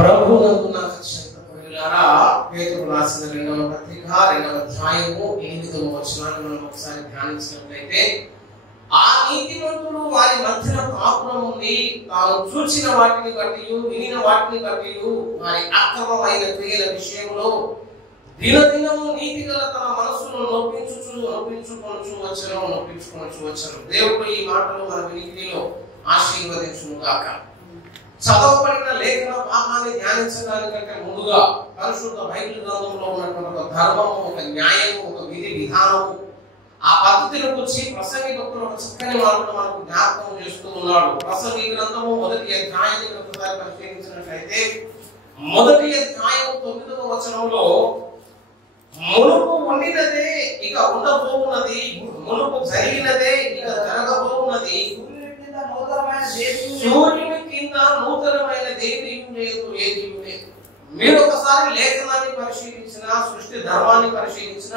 ప్రభువునందు నాకు ప్రియులారా, పేతురు రాసిన 2వ పత్రిక 2వ అధ్యాయము 8వ వచనాన్ని మనం ఒకసారి ధ్యానించినట్లయితే, ఆ నీతిమంతుడు వారి మధ్యన కాపురం ఉండి తాను చూచిన వాటిని బట్టి వినిన వాటిని బట్టి వారి అక్రమమైన క్రియల విషయంలో దినదినము నీతి గల తన మనస్సును నొప్పించుకొనొచ్చు వచ్చను. దేవుడు ఈ మాటలు మన వినికిడిలో ఆశీర్వదించును గాక. చదవబడిన లేఖన భాగాన్ని ధ్యానించడానికంటే ముందుగా పరిశుద్ధ బైబిల్ గ్రంథంలో ఉన్నటువంటి ఒక ధర్మము, ఒక న్యాయము, ఒక విధి విధానము, ఆ పద్ధతిని గురించి ప్రసంగి భక్తులు ఒక చక్కని మాటను మనకు జ్ఞాపకం చేస్తూ ఉన్నాడు. ప్రసంగి గ్రంథము 1వ అధ్యాయాన్ని ఒకసారి పరిశీలించినట్లయితే 1వ అధ్యాయము 9వ వచనంలో, మునుపు ఉండినదే ఇక ఉండబోవున్నది, మునుపు జరిగినదే ఇక జరగబోవున్నది, సూర్యుని కింద నూతనమైన దేవి లేదు, ఏది లేదు. మీరు ఒకసారి లేఖనాన్ని పరిశీలించిన, సృష్టి ధర్మాన్ని పరిశీలించిన,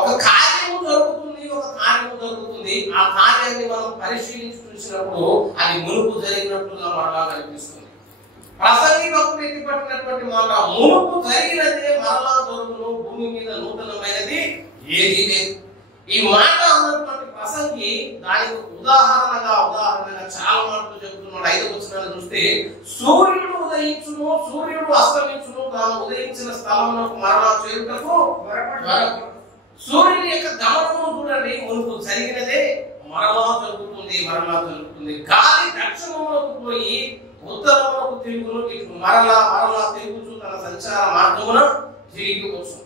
ఒక కార్యము జరుగుతుంది, ఒక కార్యము జరుగుతుంది. ఆ కార్యాన్ని మనం పరిశీలించి చూసినప్పుడు అది మునుపు జరిగినట్లుగా మరలా కనిపిస్తుంది. ప్రసంగి భక్తులు ఎత్తిపట్టినటువంటి మాట, మునుపు జరిగినదే మరలా జరుగును, భూమి మీద నూతనమైనది ఏది లేదు. ఈ మాట అన్నటువంటి ప్రసంగి దానికి ఉదాహరణగా చాలా మాటలు చెబుతున్నాడు. 5వ వచనాన్ని చూస్తే, సూర్యుడు ఉదయించును, సూర్యుడు అస్తమించును, తాను ఉదయించిన స్థలమునకు మరలా చేరుటకు సూర్యుని యొక్క గమనమును చూడండి, మునుపు జరిగినదే మరలా జరుగుతుంది. గాలి దక్షిణములకు పోయి ఉత్తరములకు తిరుగును, మరలా తిరుగుతూ తన సంచార మార్గమున తిరిగి వచ్చు.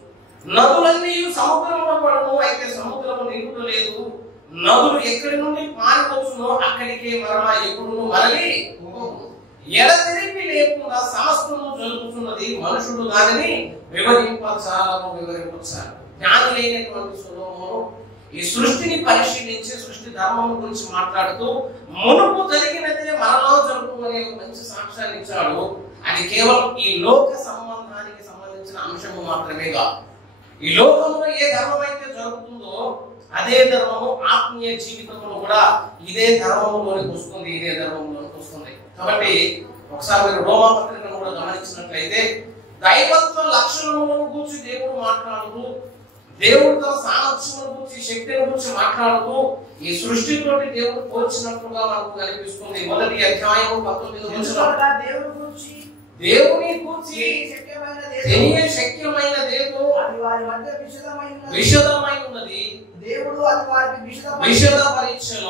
నదులన్నీ సముద్రంలో పడను, అయితే సముద్రము నిండుట లేదు. నదులు ఎక్కడి నుండి పారిపోచునో అక్కడికే మరలా ఎప్పుడు మరలి ఎడతెరిపి లేకుండా సమస్తము జరుగుతున్నది. మనుషుడు దానిని వివరింపచాలి. జ్ఞానం లేనటువంటి సొలొమోను ఈ సృష్టిని పరిశీలించి సృష్టి ధర్మం గురించి మాట్లాడుతూ మునుపు జరిగినదే మరలా జరుగుతుందనే ఒక మంచి సాక్ష్యాన్ని ఇచ్చాడు. అది కేవలం ఈ లోక సంబంధానికి సంబంధించిన అంశము మాత్రమే కాదు. ఈ లోకంలో ఏ ధర్మం అయితే జరుగుతుందో అదే ధర్మము ఆత్మీయ జీవితంలో కూడా ఇదే ధర్మంలోనికి వస్తుంది. కాబట్టి ఒకసారి మీరు రోమా పత్రికను కూడా గమనించినట్లయితే, దైవత్వ లక్షణములను గురించి దేవుడు మాట్లాడుతూ, దేవుడు తన సామర్థ్యం గురించి, శక్తిని గురించి మాట్లాడుతూ ఈ సృష్టితోటి దేవుడు పోల్చినట్లుగా మనకు కనిపిస్తుంది. 1వ అధ్యాయం 19వ వచనం, దేవుని గూర్చి శక్యమైన దేవుడు విషదమై ఉన్నది, దేవుడు అది వారికి విషదపరిచను.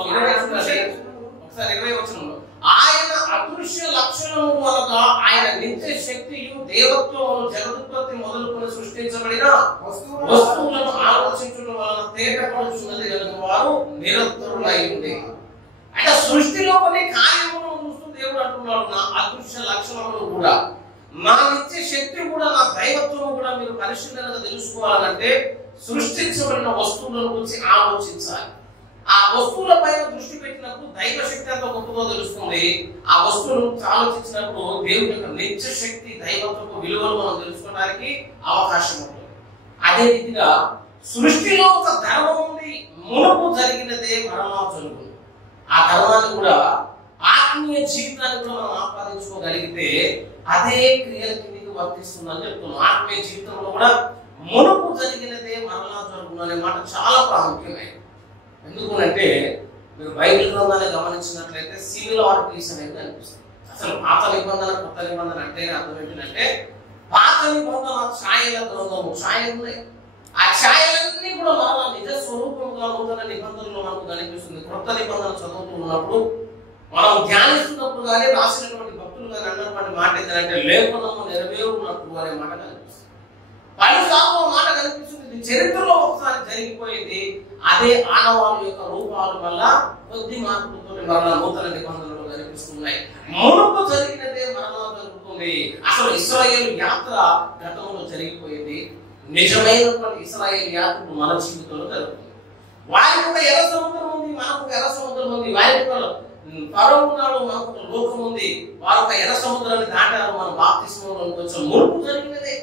20 వచనంలో, ఆయన అదృశ్య లక్షణము వలన ఆయన నిత్య శక్తియు దేవత్వమును జగదుత్పత్తి మొదలుకొని సృష్టించబడిన వస్తువులను ఆలోచించడం వలన తేటపడుచున్నది కనుక వారు నిరంతరులై ఉంది. అంటే సృష్టిలో కొన్ని కార్యములను చూస్తూ దేవుడు అంటున్నాడు, నా అదృశ్య లక్షణములు కూడా, నా నిత్య శక్తి కూడా, నా దైవత్వం కూడా మీరు పరిశీలనగా తెలుసుకోవాలంటే సృష్టించబడిన వస్తువుల గురించి ఆలోచించాలి. ఆ వస్తువుల పైన దృష్టి పెట్టినప్పుడు దైవ శక్తి అంత గొప్పగా తెలుస్తుంది. ఆ వస్తువును ఆలోచించినప్పుడు దేవుని యొక్క నిత్య శక్తి, దైవత్వపు విలువలు మనం తెలుసుకోవడానికి అవకాశం ఉంటుంది. అదే రీతిగా సృష్టిలో ఒక ధర్మం ఉంది, మునుపు జరిగినదే మరలా జరుగుతుంది. ఆ ధర్మాన్ని కూడా ఆత్మీయ జీవితాన్ని కూడా మనం ఆపాదించుకోగలిగితే అదే క్రియల కిందకి వర్తిస్తుందని చెప్తున్నాం. ఆత్మీయ జీవితంలో కూడా మునుపు జరిగినదే మరలా జరుగుతుంది అనే మాట చాలా ప్రాముఖ్యమైనది. ఎందుకంటే మీరు బైబిల్ గ్రంథాన్ని గమనించినట్లయితే సిమిలారిటీస్ అనేది అనిపిస్తుంది. అసలు పాత నిబంధన, కొత్త నిబంధన అంటే అర్థం ఏంటంటే, పాత నిబంధన ఛాయల గ్రంథము, ఛాయలు ఉన్నాయి. ఆ ఛాయలన్నీ కూడా మరలా నిజ స్వరూపంగా నూతన నిబంధనలో మనకు కనిపిస్తుంది. కొత్త నిబంధన చదువుతూ ఉన్నప్పుడు మనం ధ్యానిస్తున్నప్పుడు కానీ రాసినటువంటి భక్తులు కానీ అన్నటువంటి మాట ఏంటంటే, లేఖనము నెరవేరున్నట్లు అనే మాట కనిపిస్తుంది. పలుసార్లు మాట కనిపిస్తుంది. చరిత్రలో ఒకసారి జరిగిపోయింది. అదే ఆనవాళ్ళ యొక్క రూపాల వల్ల కొద్ది మార్పులతో మరలా నూతన నిబంధనలు కనిపిస్తున్నాయి. మునుపు జరిగినదే మరలా జరుగుతుంది. అసలు ఇశ్రాయేలు యాత్ర గతంలో జరిగిపోయింది. నిజమైనటువంటి ఇశ్రాయేలు యాత్ర మన జీవితంలో జరుగుతుంది. వారికి ఒక ఎర్ర సముద్రం ఉంది, మనకు ఎర్ర సముద్రం ఉంది. వారికి ఫరో ఉన్నాడు, మనకు లోకం ఉంది. వారు ఒక ఎర్ర సముద్రాన్ని దాటారు, మన బాప్తిస్మంలోకి వచ్చాం. మునుపు జరిగినదే,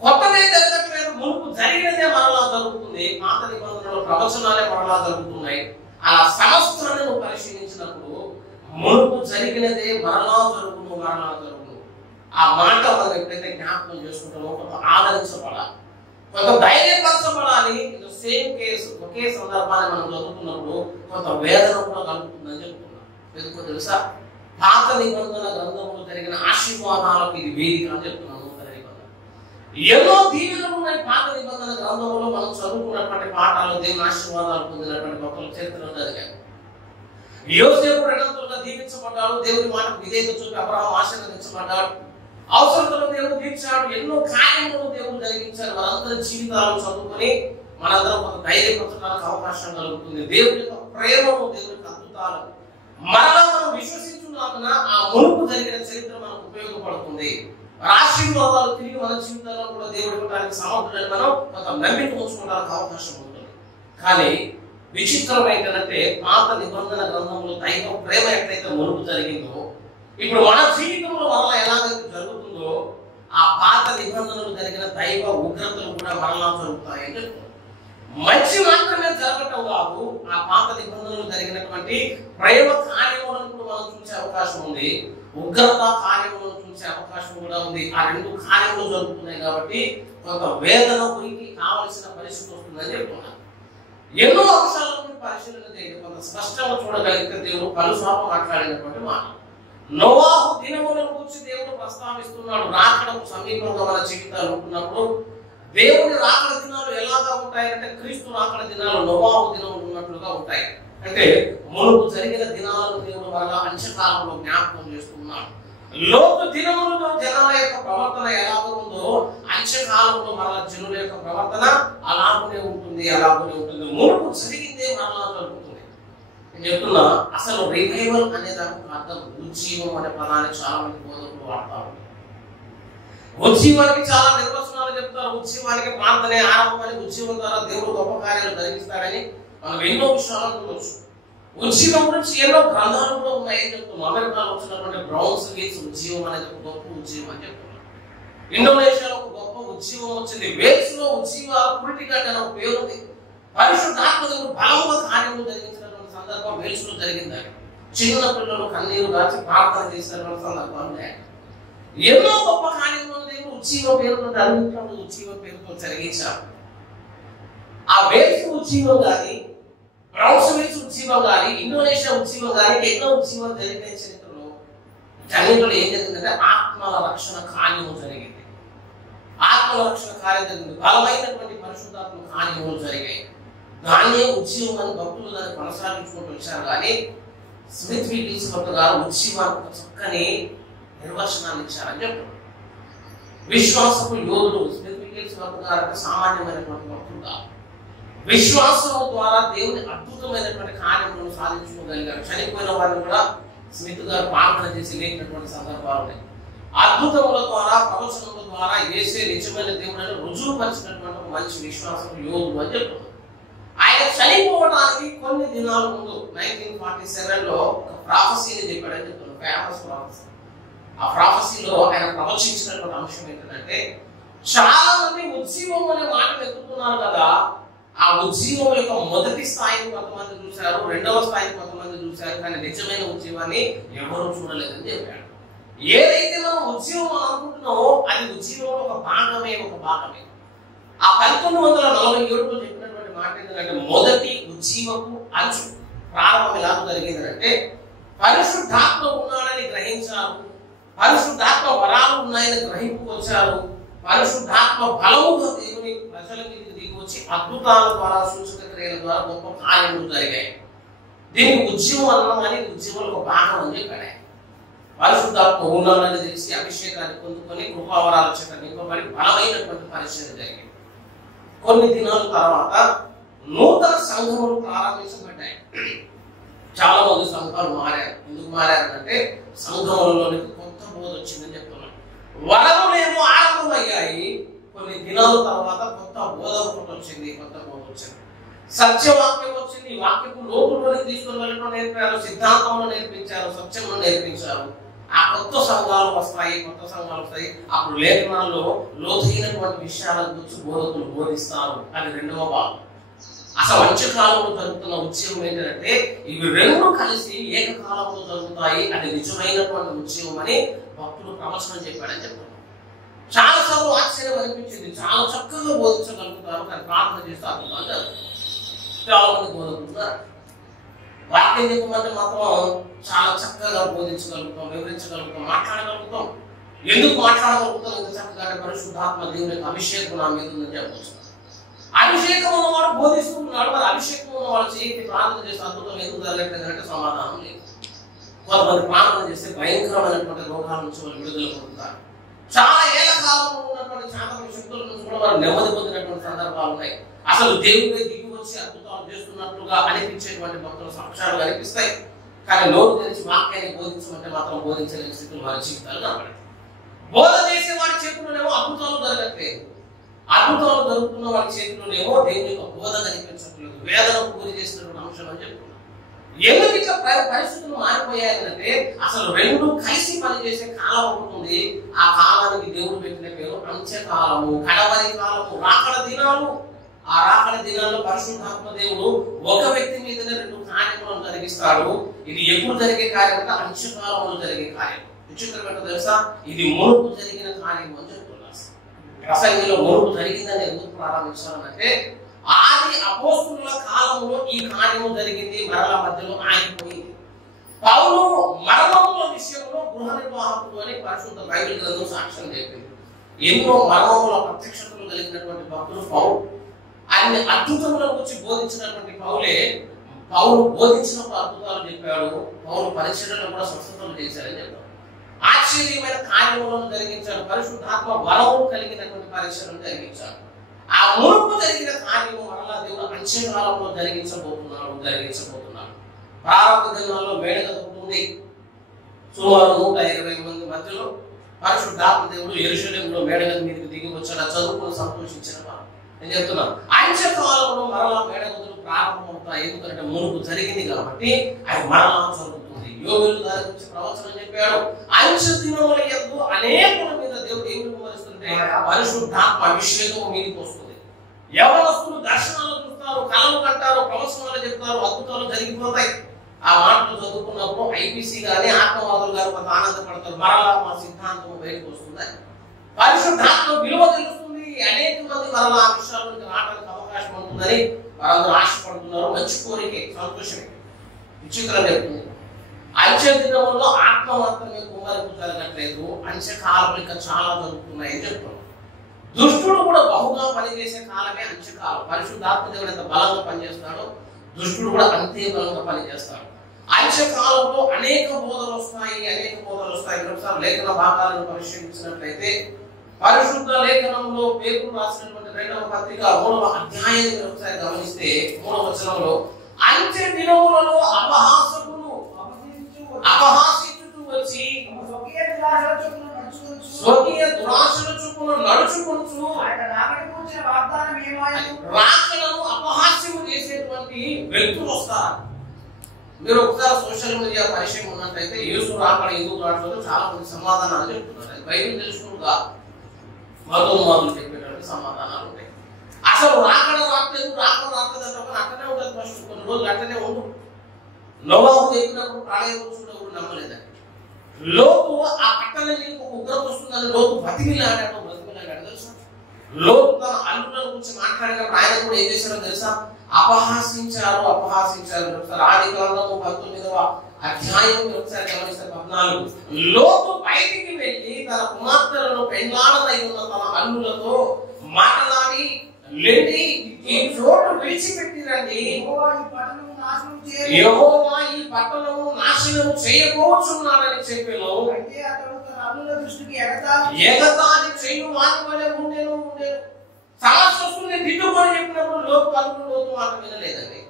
కొత్తదే జరగట్లేదు, మునుపు జరిగినదే మరలా జరుగుతుంది. పాత నిబంధనలు ప్రవచనాలే మరలా జరుగుతున్నాయి. ఆ సమస్తాన్ని నువ్వు పరిశీలించినప్పుడు మునుపు జరిగినదే మరలా జరుగును. ఆ మాట మనం ఎప్పుడైతే జ్ఞాపకం చేసుకుంటామో కొంత ఆదరించబడాలి, కొంత ధైర్యపరచబడాలి. ఇది సేమ్ కేసు, ఒకే సందర్భాన్ని మనం చదువుతున్నప్పుడు కొంత వేదన కూడా కలుగుతుందని చెప్తున్నాం. ఎందుకో తెలుసా? పాత నిబంధన గ్రంథంలో జరిగిన ఆశీర్వాదాలకు ఇది వేదిక అని చెప్తున్నాను. ఎన్నో దీవెనలు ఉన్నాయి పాత నిబంధన గ్రంథంలో. మనం చదువుకున్నటువంటి పాఠాలు, దేవుని ఆశీర్వాదాలు పొందినటువంటి గొప్పల చరిత్రలు జరిగాయి. యోసేపు రెండంతలుగా దీవించబడ్డాడు, దేవుని మాటకు విధేయత చూపి అబ్రహాం ఆశీర్వదించబడ్డాడు, అవసరతలో దేవుడు తీర్చాడు, ఎన్నో కార్యములు దేవుడు జరిగించారు. మనందరి జీవితాలను చదువుకొని మనందరం కొంత ధైర్యపరచడానికి అవకాశం కలుగుతుంది. దేవుని యొక్క ప్రేమను, దేవుని యొక్క అద్భుతాలను మరలా మనం విశ్వసించున్నామన్న ఆ మునుపు జరిగిన చరిత్ర మనకు ఉపయోగపడుతుంది. ఆశీర్వాదాలు తిరిగి మన జీవితాల్లో కూడా దేవుడు ఇవ్వడానికి సమర్థుడని మనం కొంత నమ్మిక ఉంచుకోవడానికి అవకాశం ఉంటుంది. కానీ విచిత్రం ఏంటంటే పాత నిబంధన గ్రంథంలో దైవ ప్రేమ ఎట్లయితే మునుపు జరిగిందో, ఇప్పుడు మన జీవితంలో మరలా ఎలాగైతే జరుగుతుందో ఆ పాత నిబంధనలు జరిగిన దైవ ఉగ్రతలు కూడా మరలా జరుగుతాయని చెప్తారు. మంచి మాత్రమే జరగటం కాదు, ఆ పాత నిబంధనలు జరిగినటువంటి ప్రేమ కార్యములను కూడా మనం చూసే అవకాశం ఉంది, ఉగ్రత కార్యములను చూసే అవకాశం కూడా ఉంది. ఆ రెండు కార్యములు జరుగుతున్నాయి కాబట్టి కొంత వేదన గురికి కావలసిన పరిస్థితి వస్తుందని చెప్తున్నారు. ఎన్నో అంశాలను పరిశీలన చేయండి, కొంత స్పష్టంగా చూడగలిగితే దేవుడు పలుసార్లు మాట్లాడినటువంటి మాట. నోవాహు దినములను గురించి దేవుడు ప్రస్తావిస్తున్నాడు. రాకడకు సమీపంగా మన జీవితాలు ఉంటున్నప్పుడు దేవుని రాకడ దినాలు ఎలాగా ఉంటాయంటే క్రీస్తు రాకడ దినాలు నోవాహు దినములు ఉన్నట్లుగా ఉంటాయి. అంటే మునుపు జరిగిన దినాలను దేవుడు వల్ల అంచకాలంలో జ్ఞాపకం చేస్తున్నాడు. లోతు దినములలో జనాల యొక్క ప్రవర్తన ఎలాగో ఉందో అంచకాలంలో మరలా జనుల యొక్క ప్రవర్తన అలాగనే ఉంటుంది. మునుపు జరిగిందే మరలా జరుగుతుంది. నేను చెప్తున్నా, అసలు రివైవల్ అనే దానికి అర్థం ఉజ్జీవం అనే పదాన్ని చాలా మంది బోధకులు వాడతారు. ఉజ్జీవానికి చాలా నిర్వచనాలు చెప్తారు. ఉజ్జీవానికి ప్రార్థనే ఆరంభమని, ఉజ్జీవం ద్వారా దేవుడు గొప్ప కార్యాలు జరిగిస్తాడని మనం ఎన్నో విషయాలను చూడవచ్చు. ఉజ్జీవం గురించి ఎన్నో గ్రంథాలు కూడా ఉన్నాయని చెప్తున్నాం. అమెరికాలో వచ్చినటువంటి బ్రౌన్స్ గేట్స్ ఉజ్జీవం అనేది ఒక గొప్ప ఉజ్జీవం అని చెప్తున్నాం. ఇండోనేషియాలో ఒక గొప్ప ఉజ్జీవం వచ్చింది. వేల్స్ లో ఉజ్జీవాల పురిటిగా ఒక పేరు ఉంది. పరిశుద్ధాత్మ దేవుడు బలముగా కార్యములు జరిగించినటువంటి సందర్భం వేల్స్ లో జరిగింది. చిన్న పిల్లలు కన్నీరు కాచి ప్రార్థన చేసినటువంటి సందర్భాలు ఉన్నాయి. ఎన్నో గొప్ప కార్యములు దేవుడు ఉజ్జీవ పేరుతో అన్నింటిలో ఉజ్జీవ పేరుతో జరిగించారు. ఆ వేల్స్ ఉజ్జీవం కానీ, బ్రౌన్స్ వేల్స్ ఉజ్జీవం కానీ, ఇండోనేషియా ఉజ్జీవం కానీ ఎన్నో ఉజ్జీవాలు జరిగిన చరిత్రలో అన్నింటిలో ఏం జరిగిందంటే ఆత్మల రక్షణ కార్యము జరిగింది. ఆత్మల రక్షణ కార్యం జరిగింది. బలమైనటువంటి పరిశుద్ధాత్మ కార్యములు జరిగాయి. దాన్నే ఉజ్జీవం అని భక్తులు దాన్ని కొనసాగించుకుంటూ వచ్చారు. కానీ స్మిత్ విగిల్స్వర్త్ గారు ఉజ్జీవానికి చక్కని నిర్వచనాన్ని ఇచ్చారని చెప్పారు. విశ్వాసపు యోధుడు స్మిత్ విగిల్స్వర్త్ గారు అంటే సామాన్యమైనటువంటి భక్తులు కాదు. విశ్వాసం ద్వారా దేవుని అద్భుతమైనటువంటి కార్యములను సాధించుకోగలిగారు. చనిపోయిన వారిని కూడా స్మిత్ గారు ప్రార్థన చేసి లేచినటువంటి సందర్భాలు ఉన్నాయి. అద్భుతముల ద్వారా, ప్రవచనముల ద్వారా యేసే నిజమైన దేవుడని రుజువుపరిచినటువంటి మంచి విశ్వాసపు యోధుడు అని చెప్తున్నారు. ఆయన చనిపోవడానికి కొన్ని దినాల ముందు 1947లో ఒక ప్రాఫెసీని చెప్పాడని చెప్తున్నారు. Famous prophecy. ఆ ప్రాఫెసీలో ఆయన ప్రవచించినటువంటి అంశం ఏంటంటే, చాలా మంది ఉజ్జీవం అనే మాటను ఎత్తుతున్నారు కదా, ఆ ఉజ్జీవం యొక్క మొదటి స్థాయిని కొంతమంది చూశారు, రెండవ స్థాయిని కొంతమంది చూశారు, కానీ నిజమైన ఉజ్జీవాన్ని ఎవరూ చూడలేదని చెప్పాడు. ఏదైతే మనం ఉజ్జీవం అనుకుంటున్నామో అది ఉజ్జీవంలో ఒక భాగమే. ఆ 1947లో చెప్పినటువంటి మాట ఏంటంటే, మొదటి ఉజ్జీవపు అంచు ప్రారంభం ఎలా జరిగిందంటే, పరిశుద్ధాత్మ ఉన్నాడని గ్రహించారు, పరిశుద్ధాత్మ వరాలు ఉన్నాయని గ్రహింపుకొచ్చారు, పరిశుద్ధాత్మ బలముగా దేవుని ప్రజల మీదకి దిగి వచ్చి అద్భుతాల ద్వారా, సూచక క్రియల ద్వారా గొప్ప కార్యములు జరిగాయి. దీనికి ఉజ్జీవం అన్నమని ఉజ్జీవంలో ఒక భాగం అని చెప్పాడు. పరిశుద్ధాత్మ ఉన్నాడని తెలిసి అభిషేకాన్ని పొందుకొని కృపావరాల చేత నింపబడి బలమైనటువంటి పరిచయం జరిగింది. కొన్ని దినాల తర్వాత నూతన సంఘములు ప్రారంభించబడ్డాయి. చాలా మంది సంఘాలు మారారు. ఎందుకు మారారంటే సంఘములలోనికి కొత్త బోధ వచ్చిందని చెప్తున్నాను. వరములేమో ఆరంభమయ్యాయి. కొన్ని దినాల తర్వాత కొత్త బోధ వచ్చింది. సత్యవాక్యం వచ్చింది. వాక్యపు లోతులోకి తీసుకుని వెళ్ళడం నేర్పారు, సిద్ధాంతంలో నేర్పించారు, సత్యంలో నేర్పించారు. ఆ కొత్త సంఘాలు వస్తాయి. అప్పుడు లేఖనాల్లో లోతైనటువంటి విషయాల గురించి బోధకులు బోధిస్తారు. అది రెండవ భాగం. అసలు అంత్యకాలంలో జరుగుతున్న ఉద్యమం ఏంటంటే, ఇవి రెండు కలిసి ఏకకాలంలో జరుగుతాయి. అది నిజమైనటువంటి ఉద్యమం అని భక్తుడు ప్రవచనం చెప్పాడని చెప్పాడు. చాలా సార్లు ఆశ్చర్యం అనిపించింది. చాలా చక్కగా బోధించగలుగుతారు, కానీ ప్రార్థన చేస్తే అద్భుతాలు జరుగుతాయి. చాలా మంది బోధకులున్నారు. వాక్యం చెప్పమంటే మాత్రం చాలా చక్కగా బోధించగలుగుతాం, వివరించగలుగుతాం, మాట్లాడగలుగుతాం. ఎందుకు మాట్లాడగలుగుతాం ఇంత చక్కగా అంటే పరిశుద్ధాత్మ దేవుని యొక్క అభిషేకం నా మీద ఉందని చెప్పవచ్చు. అభిషేకం ఉన్నవాడు బోధిస్తున్నాడు, మరి అభిషేకం ఉన్నవాడు చేతి ప్రార్థన చేస్తే అద్భుతం ఎందుకు జరగట్లేదు అంటే సమాధానం లేదు. కొంతమంది ప్రార్థన చేస్తే భయంకరమైనటువంటి రోగాల నుంచి వాళ్ళు విడుదల పొందుతారు. చాలా ఏళ్ల కాలంలో ఉన్నటువంటి చాతక శక్తుల నుంచి కూడా వారు నెమ్మది పొందినటువంటి సందర్భాలు ఉన్నాయి. అసలు దేవుడే దిగి వచ్చి అద్భుతాలు చేస్తున్నట్లుగా అనిపించేటువంటి భక్తుల సాక్ష్యాలు కనిపిస్తాయి. కానీ నోరు తెరిచి వాక్యాన్ని బోధించమంటే మాత్రం బోధించలేని స్థితిలో వారి జీవితాలు కనబడతాయి. బోధ చేసే వారి చేతుల్లోనేమో అద్భుతాలు జరగట్లేదు, అద్భుతాలు జరుగుతున్న వారి చేతుల్లోనేమో దేవుని యొక్క బోధ కనిపించట్లేదు. వేదనకు గురి చేసినటువంటి అంశం అని చెప్తున్నారు. ఎందుకు ఇట్లా పరిస్థితులు మారిపోయాయంటే అసలు రెండు కలిసి పనిచేసే కాలం ఉంటుంది. ఆ కాలానికి దేవుడు పెట్టిన పేరు అంత్యకాలము, కడవరి కాలము, రాకడ దినాలు. ఆ రాకడ దినాల్లో పరిశుద్ధాత్మ దేవుడు ఒక వ్యక్తి మీదనే రెండు కార్యక్రమాలు జరిగిస్తాడు. ఇది ఎప్పుడు జరిగే కార్యం అంటే అంత్యకాలంలో జరిగే కార్యం. విచిత్రం ఏంటో తెలుసా? ఇది మునుపు జరిగిన కార్యం అని చెప్తున్నారు. ప్రసంగిలో మునుపు జరిగిందని ఎందుకు ప్రారంభించాలంటే ఆది అపోస్తుల కాలంలో ఈ కార్యము జరిగింది, మరల మధ్యలో ఆగిపోయింది. పౌలు మరణముల విషయంలో గృహ నిర్వాహకుడు అని పరిశుద్ధ బైబిల్ గ్రంథం సాక్ష్యం చెప్పింది. ఎన్నో మరణముల ప్రత్యక్షతలు కలిగినటువంటి భక్తులు పౌలు. ఆయన అద్భుతముల గురించి బోధించినటువంటి పౌలు బోధించినప్పుడు అద్భుతాలు చెప్పాడు. పౌలు పరిచర్యలో కూడా స్వస్థతలు చేశారని చెప్పాడు. ఆశ్చర్యమైన కార్యములను జరిగించాడు. పరిశుద్ధాత్మ వరము కలిగినటువంటి పరిచర్యను జరిగించాడు. ఆ మునుపు జరిగిన కార్యము మరలా దేవుడు అంత్యకాలంలో జరిగించబోతున్నాడు. ప్రారంభ దినాల్లో వేడుక ఉంటుంది. సుమారు 120 మంది మధ్యలో పరిశుద్ధాత్మ దేవుడు యెరూషలేములో వేడుక మీదకి దిగి వచ్చాడు. చదువుకుని సంతోషించిన వారు. నేను చెప్తున్నాను, అంత్యకాలంలో మరలా వేడుకలు ప్రారంభమవుతాయి. ఎందుకంటే మునుపు జరిగింది కాబట్టి అది మరలా జరుగుతుంది. యోగులు దాని గురించి ప్రవచనం చెప్పాడు. అంత్య దినముల యందు అనేకుల మీద దేవుడు ఏమి విమరిస్తుంటే పరిశుద్ధాత్మ అభిషేకం మీదకి వస్తుంది. యవనస్తులు దర్శనాలు చూస్తారు, కలలు కంటారు, ప్రవచనాలు చెప్తారు, అద్భుతాలు జరిగిపోతాయి. ఆ మాటలు చదువుకున్నప్పుడు ఐపీసీ గానీ ఆత్మవాదులు గారు కొంత ఆనందపడతారు. మరలా మా సిద్ధాంతం బయటకు వస్తుందని పరిశుద్ధాత్మ విలువ తెలుస్తుంది. అనేక మంది మరలా ఆ విషయాల నుంచి రావడానికి అవకాశం ఉంటుందని వారందరూ ఆశపడుతున్నారు. మంచి కోరికే, సంతోషమే. విచిత్రం చెప్తుంది, అంత్య దినములో ఆత్మ మాత్రమే కుమారికి జరగట్లేదు, అంత్యకాలం ఇంకా చాలా జరుగుతున్నాయని చెప్తున్నారు. దుష్టుడు కూడా బహుగా పనిచేసే కాలమే అంత్యకాలం. పరిశుద్ధాత్మ దేవుడు ఎంత బలంగా పనిచేస్తాడో దుష్టుడు కూడా అంతే బలంగా పనిచేస్తాడు. అంత్యకాలంలో అనేక బోధలు వస్తాయి. ఒకసారి లేఖన భాగాలను పరిశీలించినట్లయితే పరిశుద్ధ లేఖనంలో పేతురు రాసినటువంటి 2వ పత్రిక 3వ అధ్యాయాన్ని ఒకసారి గమనిస్తే 3వ వచనంలో అంత్య దినములలో అపహాసకులు అపహాసించుతూ వచ్చి స్వకీయ దురాశల చొప్పున నడుచుకుంటూ రాకలను అపహాస్యము చేసేటువంటి వ్యక్తులు వస్తారు. మీరు ఒకసారి సోషల్ మీడియా పరిచయం ఉన్నట్లయితే యేసు రాకడ ఎందుకు రావట్లేదు చాలా మంది సమాధానాలు చెప్తున్నారు. అది బైబిల్ తెలుసుకుంటా మతోన్మాదులు చెప్పేటువంటి సమాధానాలు ఉంటాయి. అసలు రాకడ రావట్లేదు అంటే అట్టనే ఉంటుంది. ఫస్ట్ కొన్ని రోజులు అట్టనే ఉండు. నోవాహు చెప్పినప్పుడు ప్రళయం వచ్చుకుంటే కూడా నమ్మలేదండి. లోతు ఆ కట్టల మీద ఒక ఉగ్రత వస్తుందని లోతు బతిమిలాడాడు తెలుసా? లోతు తన అల్లుల గురించి మాట్లాడినప్పుడు ఆయన కూడా ఏం చేశారో తెలుసా? అపహాసించారు. ఒకసారి ఆది కాండము 19వ అధ్యాయం ఒకసారి గమనిస్తే 14 లోతు బయటికి వెళ్ళి తన కుమార్తెలను పెండ్లాడనై ఉన్న తన అల్లులతో మాట్లాడి లేని ఈ చోటు విడిచిపెట్టిరండి, యెహోవా ఈ పట్టణము నాశనం చేయబోచున్నాడని చెప్పాను. ఎగతాళి చేయు వాని వలె ఉండేను. సమస్య వస్తుంది దిద్దుకొని చెప్పినప్పుడు లోతు మాట వినలేదండి.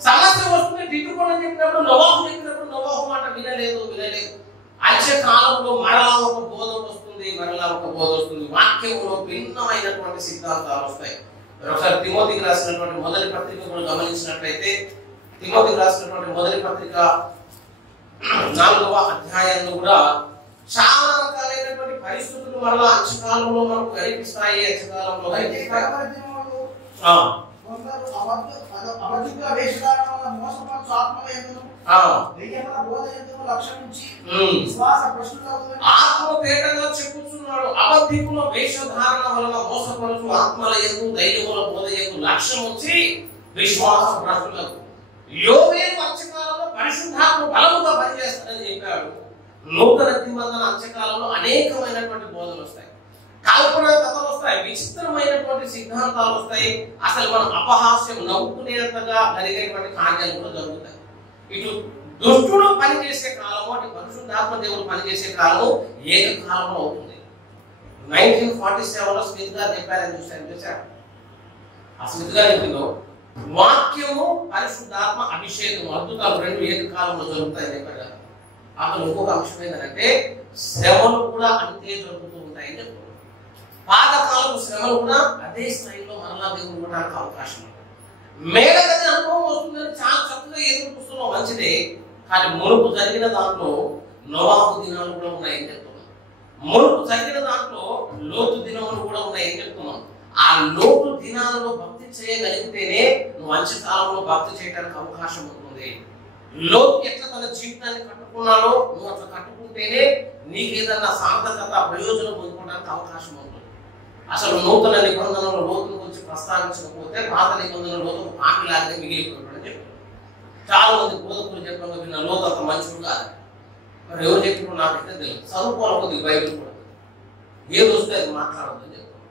సమస్య వస్తుంది దిద్దుకొని చెప్పినప్పుడు నోవాహు చెప్పినప్పుడు నోవాహు మాట వినలేదు. అంత్య కాలంలో మరలా ఒక బోధ వస్తుంది. వాక్యంలో భిన్నమైనటువంటి సిద్ధాంతాలు వస్తాయి. ఒకసారి తిమోతికి రాసినటువంటి మొదటి పత్రిక కూడా గమనించినట్లయితే తిమోతికి రాసినటువంటి మొదటి పత్రిక 4వ అధ్యాయంలో కూడా చాలా రకాలైనటువంటి పరిస్థితులు మరలా అంత్యకాలంలో మనకు కనిపిస్తాయి. అంత్యకాలంలో కొందరు అబద్ధికుల వేషధారణ వల్ల మోసపరచు ఆత్మల యందును దెయ్యముల బోధ యందును లక్ష్యమించి విశ్వాస భ్రష్టులగుదురు. ఆత్మపేటగా చెప్పుచున్నాడు. అబద్ధికుల వేషధారణ వలన మోసపరచు ఆత్మల యందు దెయ్యముల బోధ యందు లక్ష్యమించి విశ్వాస భ్రష్టులకు. యోవేలు అంత్యకాలంలో పరిశుద్ధాత్మ బలముగా పనిచేస్తాడని చెప్పాడు. నూతన నిబంధన అంత్యకాలంలో అనేకమైనటువంటి బోధనలు వస్తాయి, కల్పనా కథలు వస్తాయి, విచిత్రమైనటువంటి సిద్ధాంతాలు వస్తాయి. అసలు మనం అపహాస్యం నవ్వుకునేంతగా జరిగేటువంటి కార్యాలు కూడా జరుగుతాయి. ఇటు దుష్టుడు పనిచేసే కాలము, అటు పరిశుద్ధాత్మ దేవుడు పనిచేసే కాలము ఏకకాలంలో అవుతుంది. 1947లో స్మిత్ గారు చెప్పారని చూశారు. ఆ స్మిత్ గారు చెప్పిందో వాక్యము పరిశుద్ధాత్మ అభిషేకం అద్భుతాలు రెండు ఏకకాలంలో జరుగుతాయని చెప్పారు. అక్కడ ఇంకొక అంశం ఏంటంటే శ్రమలు కూడా అంతే జరుగుతూ ఉంటాయని చెప్తున్నారు. పాతకాలపు శ్రమలు కూడా అదే స్థాయిలో మరలా దేవుడు ఇవ్వడానికి అవకాశం ఉంది. మేడగది అనుభవం వస్తుందని చాలా చక్కగా ఎదురు చూస్తున్నాం, మంచిదే. కానీ మునుపు జరిగిన దాంట్లో నోవాహు దినాలు కూడా ఉన్నాయని చెప్తున్నాం. మునుపు జరిగిన దాంట్లో లోతు దినములు కూడా ఉన్నాయని చెప్తున్నాం. ఆ లోతు దినాలలో భక్తి చేయగలిగితేనే నువ్వు అంత్యకాలంలో భక్తి చేయడానికి అవకాశం ఉంటుంది. లోతు ఎట్లా తన జీవితాన్ని కట్టుకున్నాడో నువ్వు అట్లా కట్టుకుంటేనే నీకేదన్నా సార్థకత ప్రయోజనం పొందుకోవడానికి అవకాశం ఉంటుంది. అసలు నూతన నిబంధనలు లోతును గురించి ప్రస్తావించకపోతే పాత నిబంధనలు లోతు పాటిలాగే మిగిలిపోతాడని చెప్పారు. చాలా మంది బోధకులు చెప్పడం విన్న లోతు అంత మంచిది కాదు. మరి ఎవరు చెప్పినప్పుడు నాకైతే తెలియదు. చదువుకోవాలి బైబిల్ కూడా ఏది వస్తే అది మాట్లాడద్దని చెప్పారు.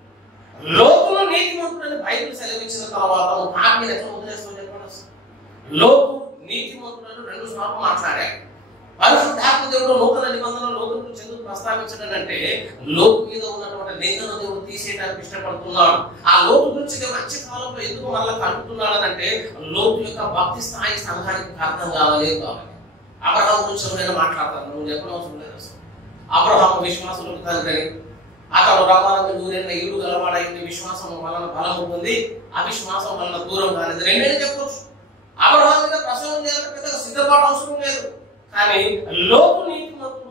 లోతును నీతిమంతుడని బైబిల్ సెలవిచ్చిన తర్వాత నువ్వు పాటిని ఎట్లా వదిలేస్తావు చెప్పండి. లోతు నీతిమంతుడని 2 సార్లు మాట్లాడాడు. పరిశుద్ధాత్మ దేవుడు నూతన నిబంధన లోతు గురించి ఎందుకు ప్రస్తావించడంటే లోతు మీద ఉన్నటువంటి నిందను దేవుడు తీసేయడానికి ఇష్టపడుతున్నాడు. ఆ లోతు గురించి దేవుడు అంత్యకాలంలో ఎందుకు మళ్ళీ కలుపుతున్నాడు అంటే లోతు యొక్క భక్తి స్థాయి సంఘానికి అర్థం కావాలి. అబ్రహాం గురించి ఎవరైనా మాట్లాడతాను, నువ్వు చెప్పడం అవసరం లేదు. అసలు అబ్రహాం విశ్వాసులకు తండ్రి, అతను రవాణాకు నూరైన ఇల్లు గలవాడైంది, విశ్వాసం వలన బలం ఉంటుంది, అవిశ్వాసం వలన దూరం కాలేదు. రెండేళ్ళు చెప్పవచ్చు. అబ్రహాం మీద ప్రసవం చేయాలంటే పెద్దగా సిద్ధపాటు అవసరం లేదు. కానీ లోతు నీతిమంతుడు.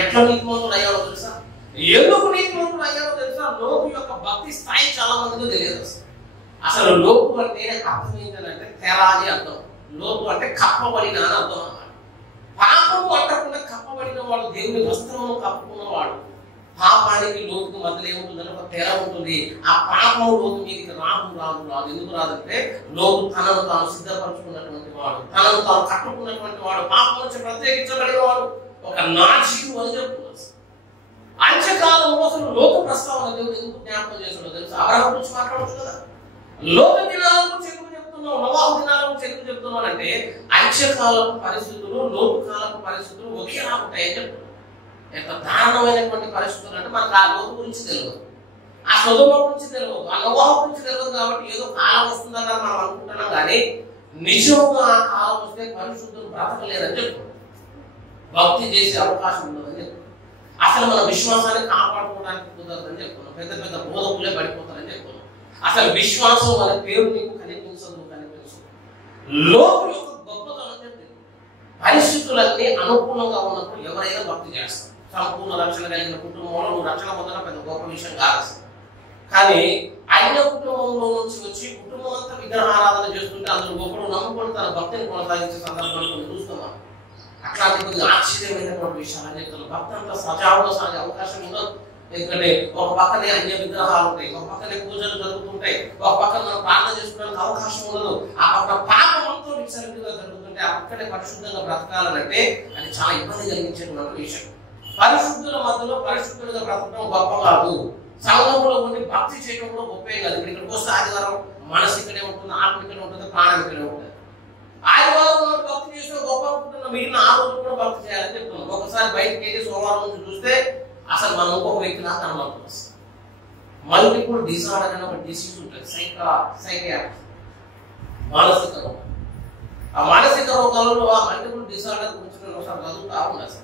ఎట్లా నీతిమంతుడు అయ్యాడో తెలుసా? ఎందుకు నీతిమంతుడు అయ్యాడో తెలుసా? లోతు యొక్క భక్తి స్థాయి చాలా మందికి తెలియదు. అసలు లోతు అంటే అర్థం ఏంటంటే తెరాలి అర్థం. లోతు అంటే కప్పబడిన అని అర్థం అన్నమాట. పాపము అంటకుండా కప్పబడిన వాడు, దేవుని వస్త్రము కప్పుకున్నవాడు. పాపానికి లోతుకు మధ్యలో ఏముంటుందంటే ఒక తెర ఉంటుంది. ఆ పాపము లోతు మీదకి రాదు. ఎందుకు రాదంటే లోతు తనను తాను సిద్ధపరచుకున్నటువంటి వాడు, తనను తాను కట్టుకున్నటువంటి వాడు, పాపం నుంచి ప్రత్యేకించబడిన వాడు, ఒక నాజీవు అని చెప్తున్నారు. అంత్యకాలంలో అసలు లోతు ప్రస్తావన దేవుడు ఎందుకు జ్ఞాపకం చేస్తాడో తెలుసు. అబ్రహాము గురించి మాట్లాడవచ్చు కదా. లోతు దినాల గురించి ఎందుకు చెప్తున్నావు, నోవాహు దినాల గురించి ఎందుకు చెప్తున్నావు అంటే అంత్యకాలపు పరిస్థితులు లోతు కాలపు పరిస్థితులు ఒకేలా ఉంటాయని చెప్తున్నాడు. ఎంత దారుణమైనటువంటి పరిస్థితులు అంటే మనకు ఆ లోతు గురించి తెలియదు, ఆ సొదొమ గురించి తెలియదు, ఆ నోవాహు గురించి తెలియదు. కాబట్టి ఏదో కాలం వస్తుందని మనం అనుకుంటున్నాం, కానీ నిజంగా ఆ కాలం వస్తే పరిశుద్ధులు బ్రతకలేదని చెప్తున్నాడు. భక్తి చేసే అవకాశం ఉండదని చెప్తున్నాడు. అసలు మన విశ్వాసాన్ని కాపాడుకోవడానికి కుదరదని చెప్తున్నాం. పెద్ద పెద్ద బోధకులే పడిపోతారని చెప్తున్నాం. అసలు విశ్వాసం అనే పేరు నీకు కనిపించదు. లోతు యొక్క గొప్పతనం చెప్పింది. పరిస్థితులన్నీ అనుకూలంగా ఉన్నప్పుడు ఎవరైనా భక్తి చేస్తారు. సంపూర్ణ రక్షణ కలిగిన కుటుంబంలో నువ్వు రక్షణ పొందడం పెద్ద గొప్ప విషయం కాదు. కానీ ఆయన కుటుంబంలో నుంచి వచ్చి కుటుంబం అంతా విగ్రహారాధన చేసుకుంటే అందులో గొప్పడు నమ్ముకొని తన భక్తిని కొనసాగించే సందర్భాలు చూస్తున్నాం. అట్లాంటి కొద్దిగా ఆశ్చర్యమైనటువంటి విషయాలు చెప్తున్నాం. భక్తి అంతా సజావుగా సాగే అవకాశం ఉండదు. ఎందుకంటే ఒక పక్కనే అన్య విగ్రహాలు ఉంటాయి, ఒక పక్కనే పూజలు జరుగుతుంటాయి, ఒక పక్కన మనం ప్రార్థన చేసుకోవడానికి అవకాశం ఉండదు. ఆ పక్కన పాపం అంతా విచ్చలవిడిగా జరుగుతుంటే ఆ పక్కనే పరిశుద్ధంగా బ్రతకాలంటే అది చాలా ఇబ్బంది కలిగించేటువంటి విషయం. పరిశుద్ధుల మధ్యలో పరిశుద్ధులుగా బ్రతకడం గొప్ప కాదు. సంఘంలో ఉండి భక్తి చేయడం కూడా గొప్పే కాదు. ఇక్కడికి వస్తే ఆదివారం మనసు ఇక్కడే ఉంటుంది, ఆత్మ ఇక్కడే ఉంటుంది, ప్రాణం ఇక్కడే ఉంటుంది. ఆదివారం భక్తి చేసిన గొప్ప అనుకుంటున్న మిగిలిన 6 రోజులు కూడా భక్తి చేయాలని చెప్తున్నాం. ఒకసారి బయటకు వెళ్ళి సోమవారం నుంచి చూస్తే అసలు మనం ఇంకొక వ్యక్తి నాకు కనబడుతుంది. మల్టిపుల్ డిసార్డర్ అనే ఒక డిసీజ్ ఉంటుంది, సైకియాట్రిక్ మానసిక రోగం. ఆ మానసిక రోగాలలో ఆ మల్టిపుల్ డిసార్డర్ గురించి నేను ఒకసారి చదువుతా ఉన్నాను.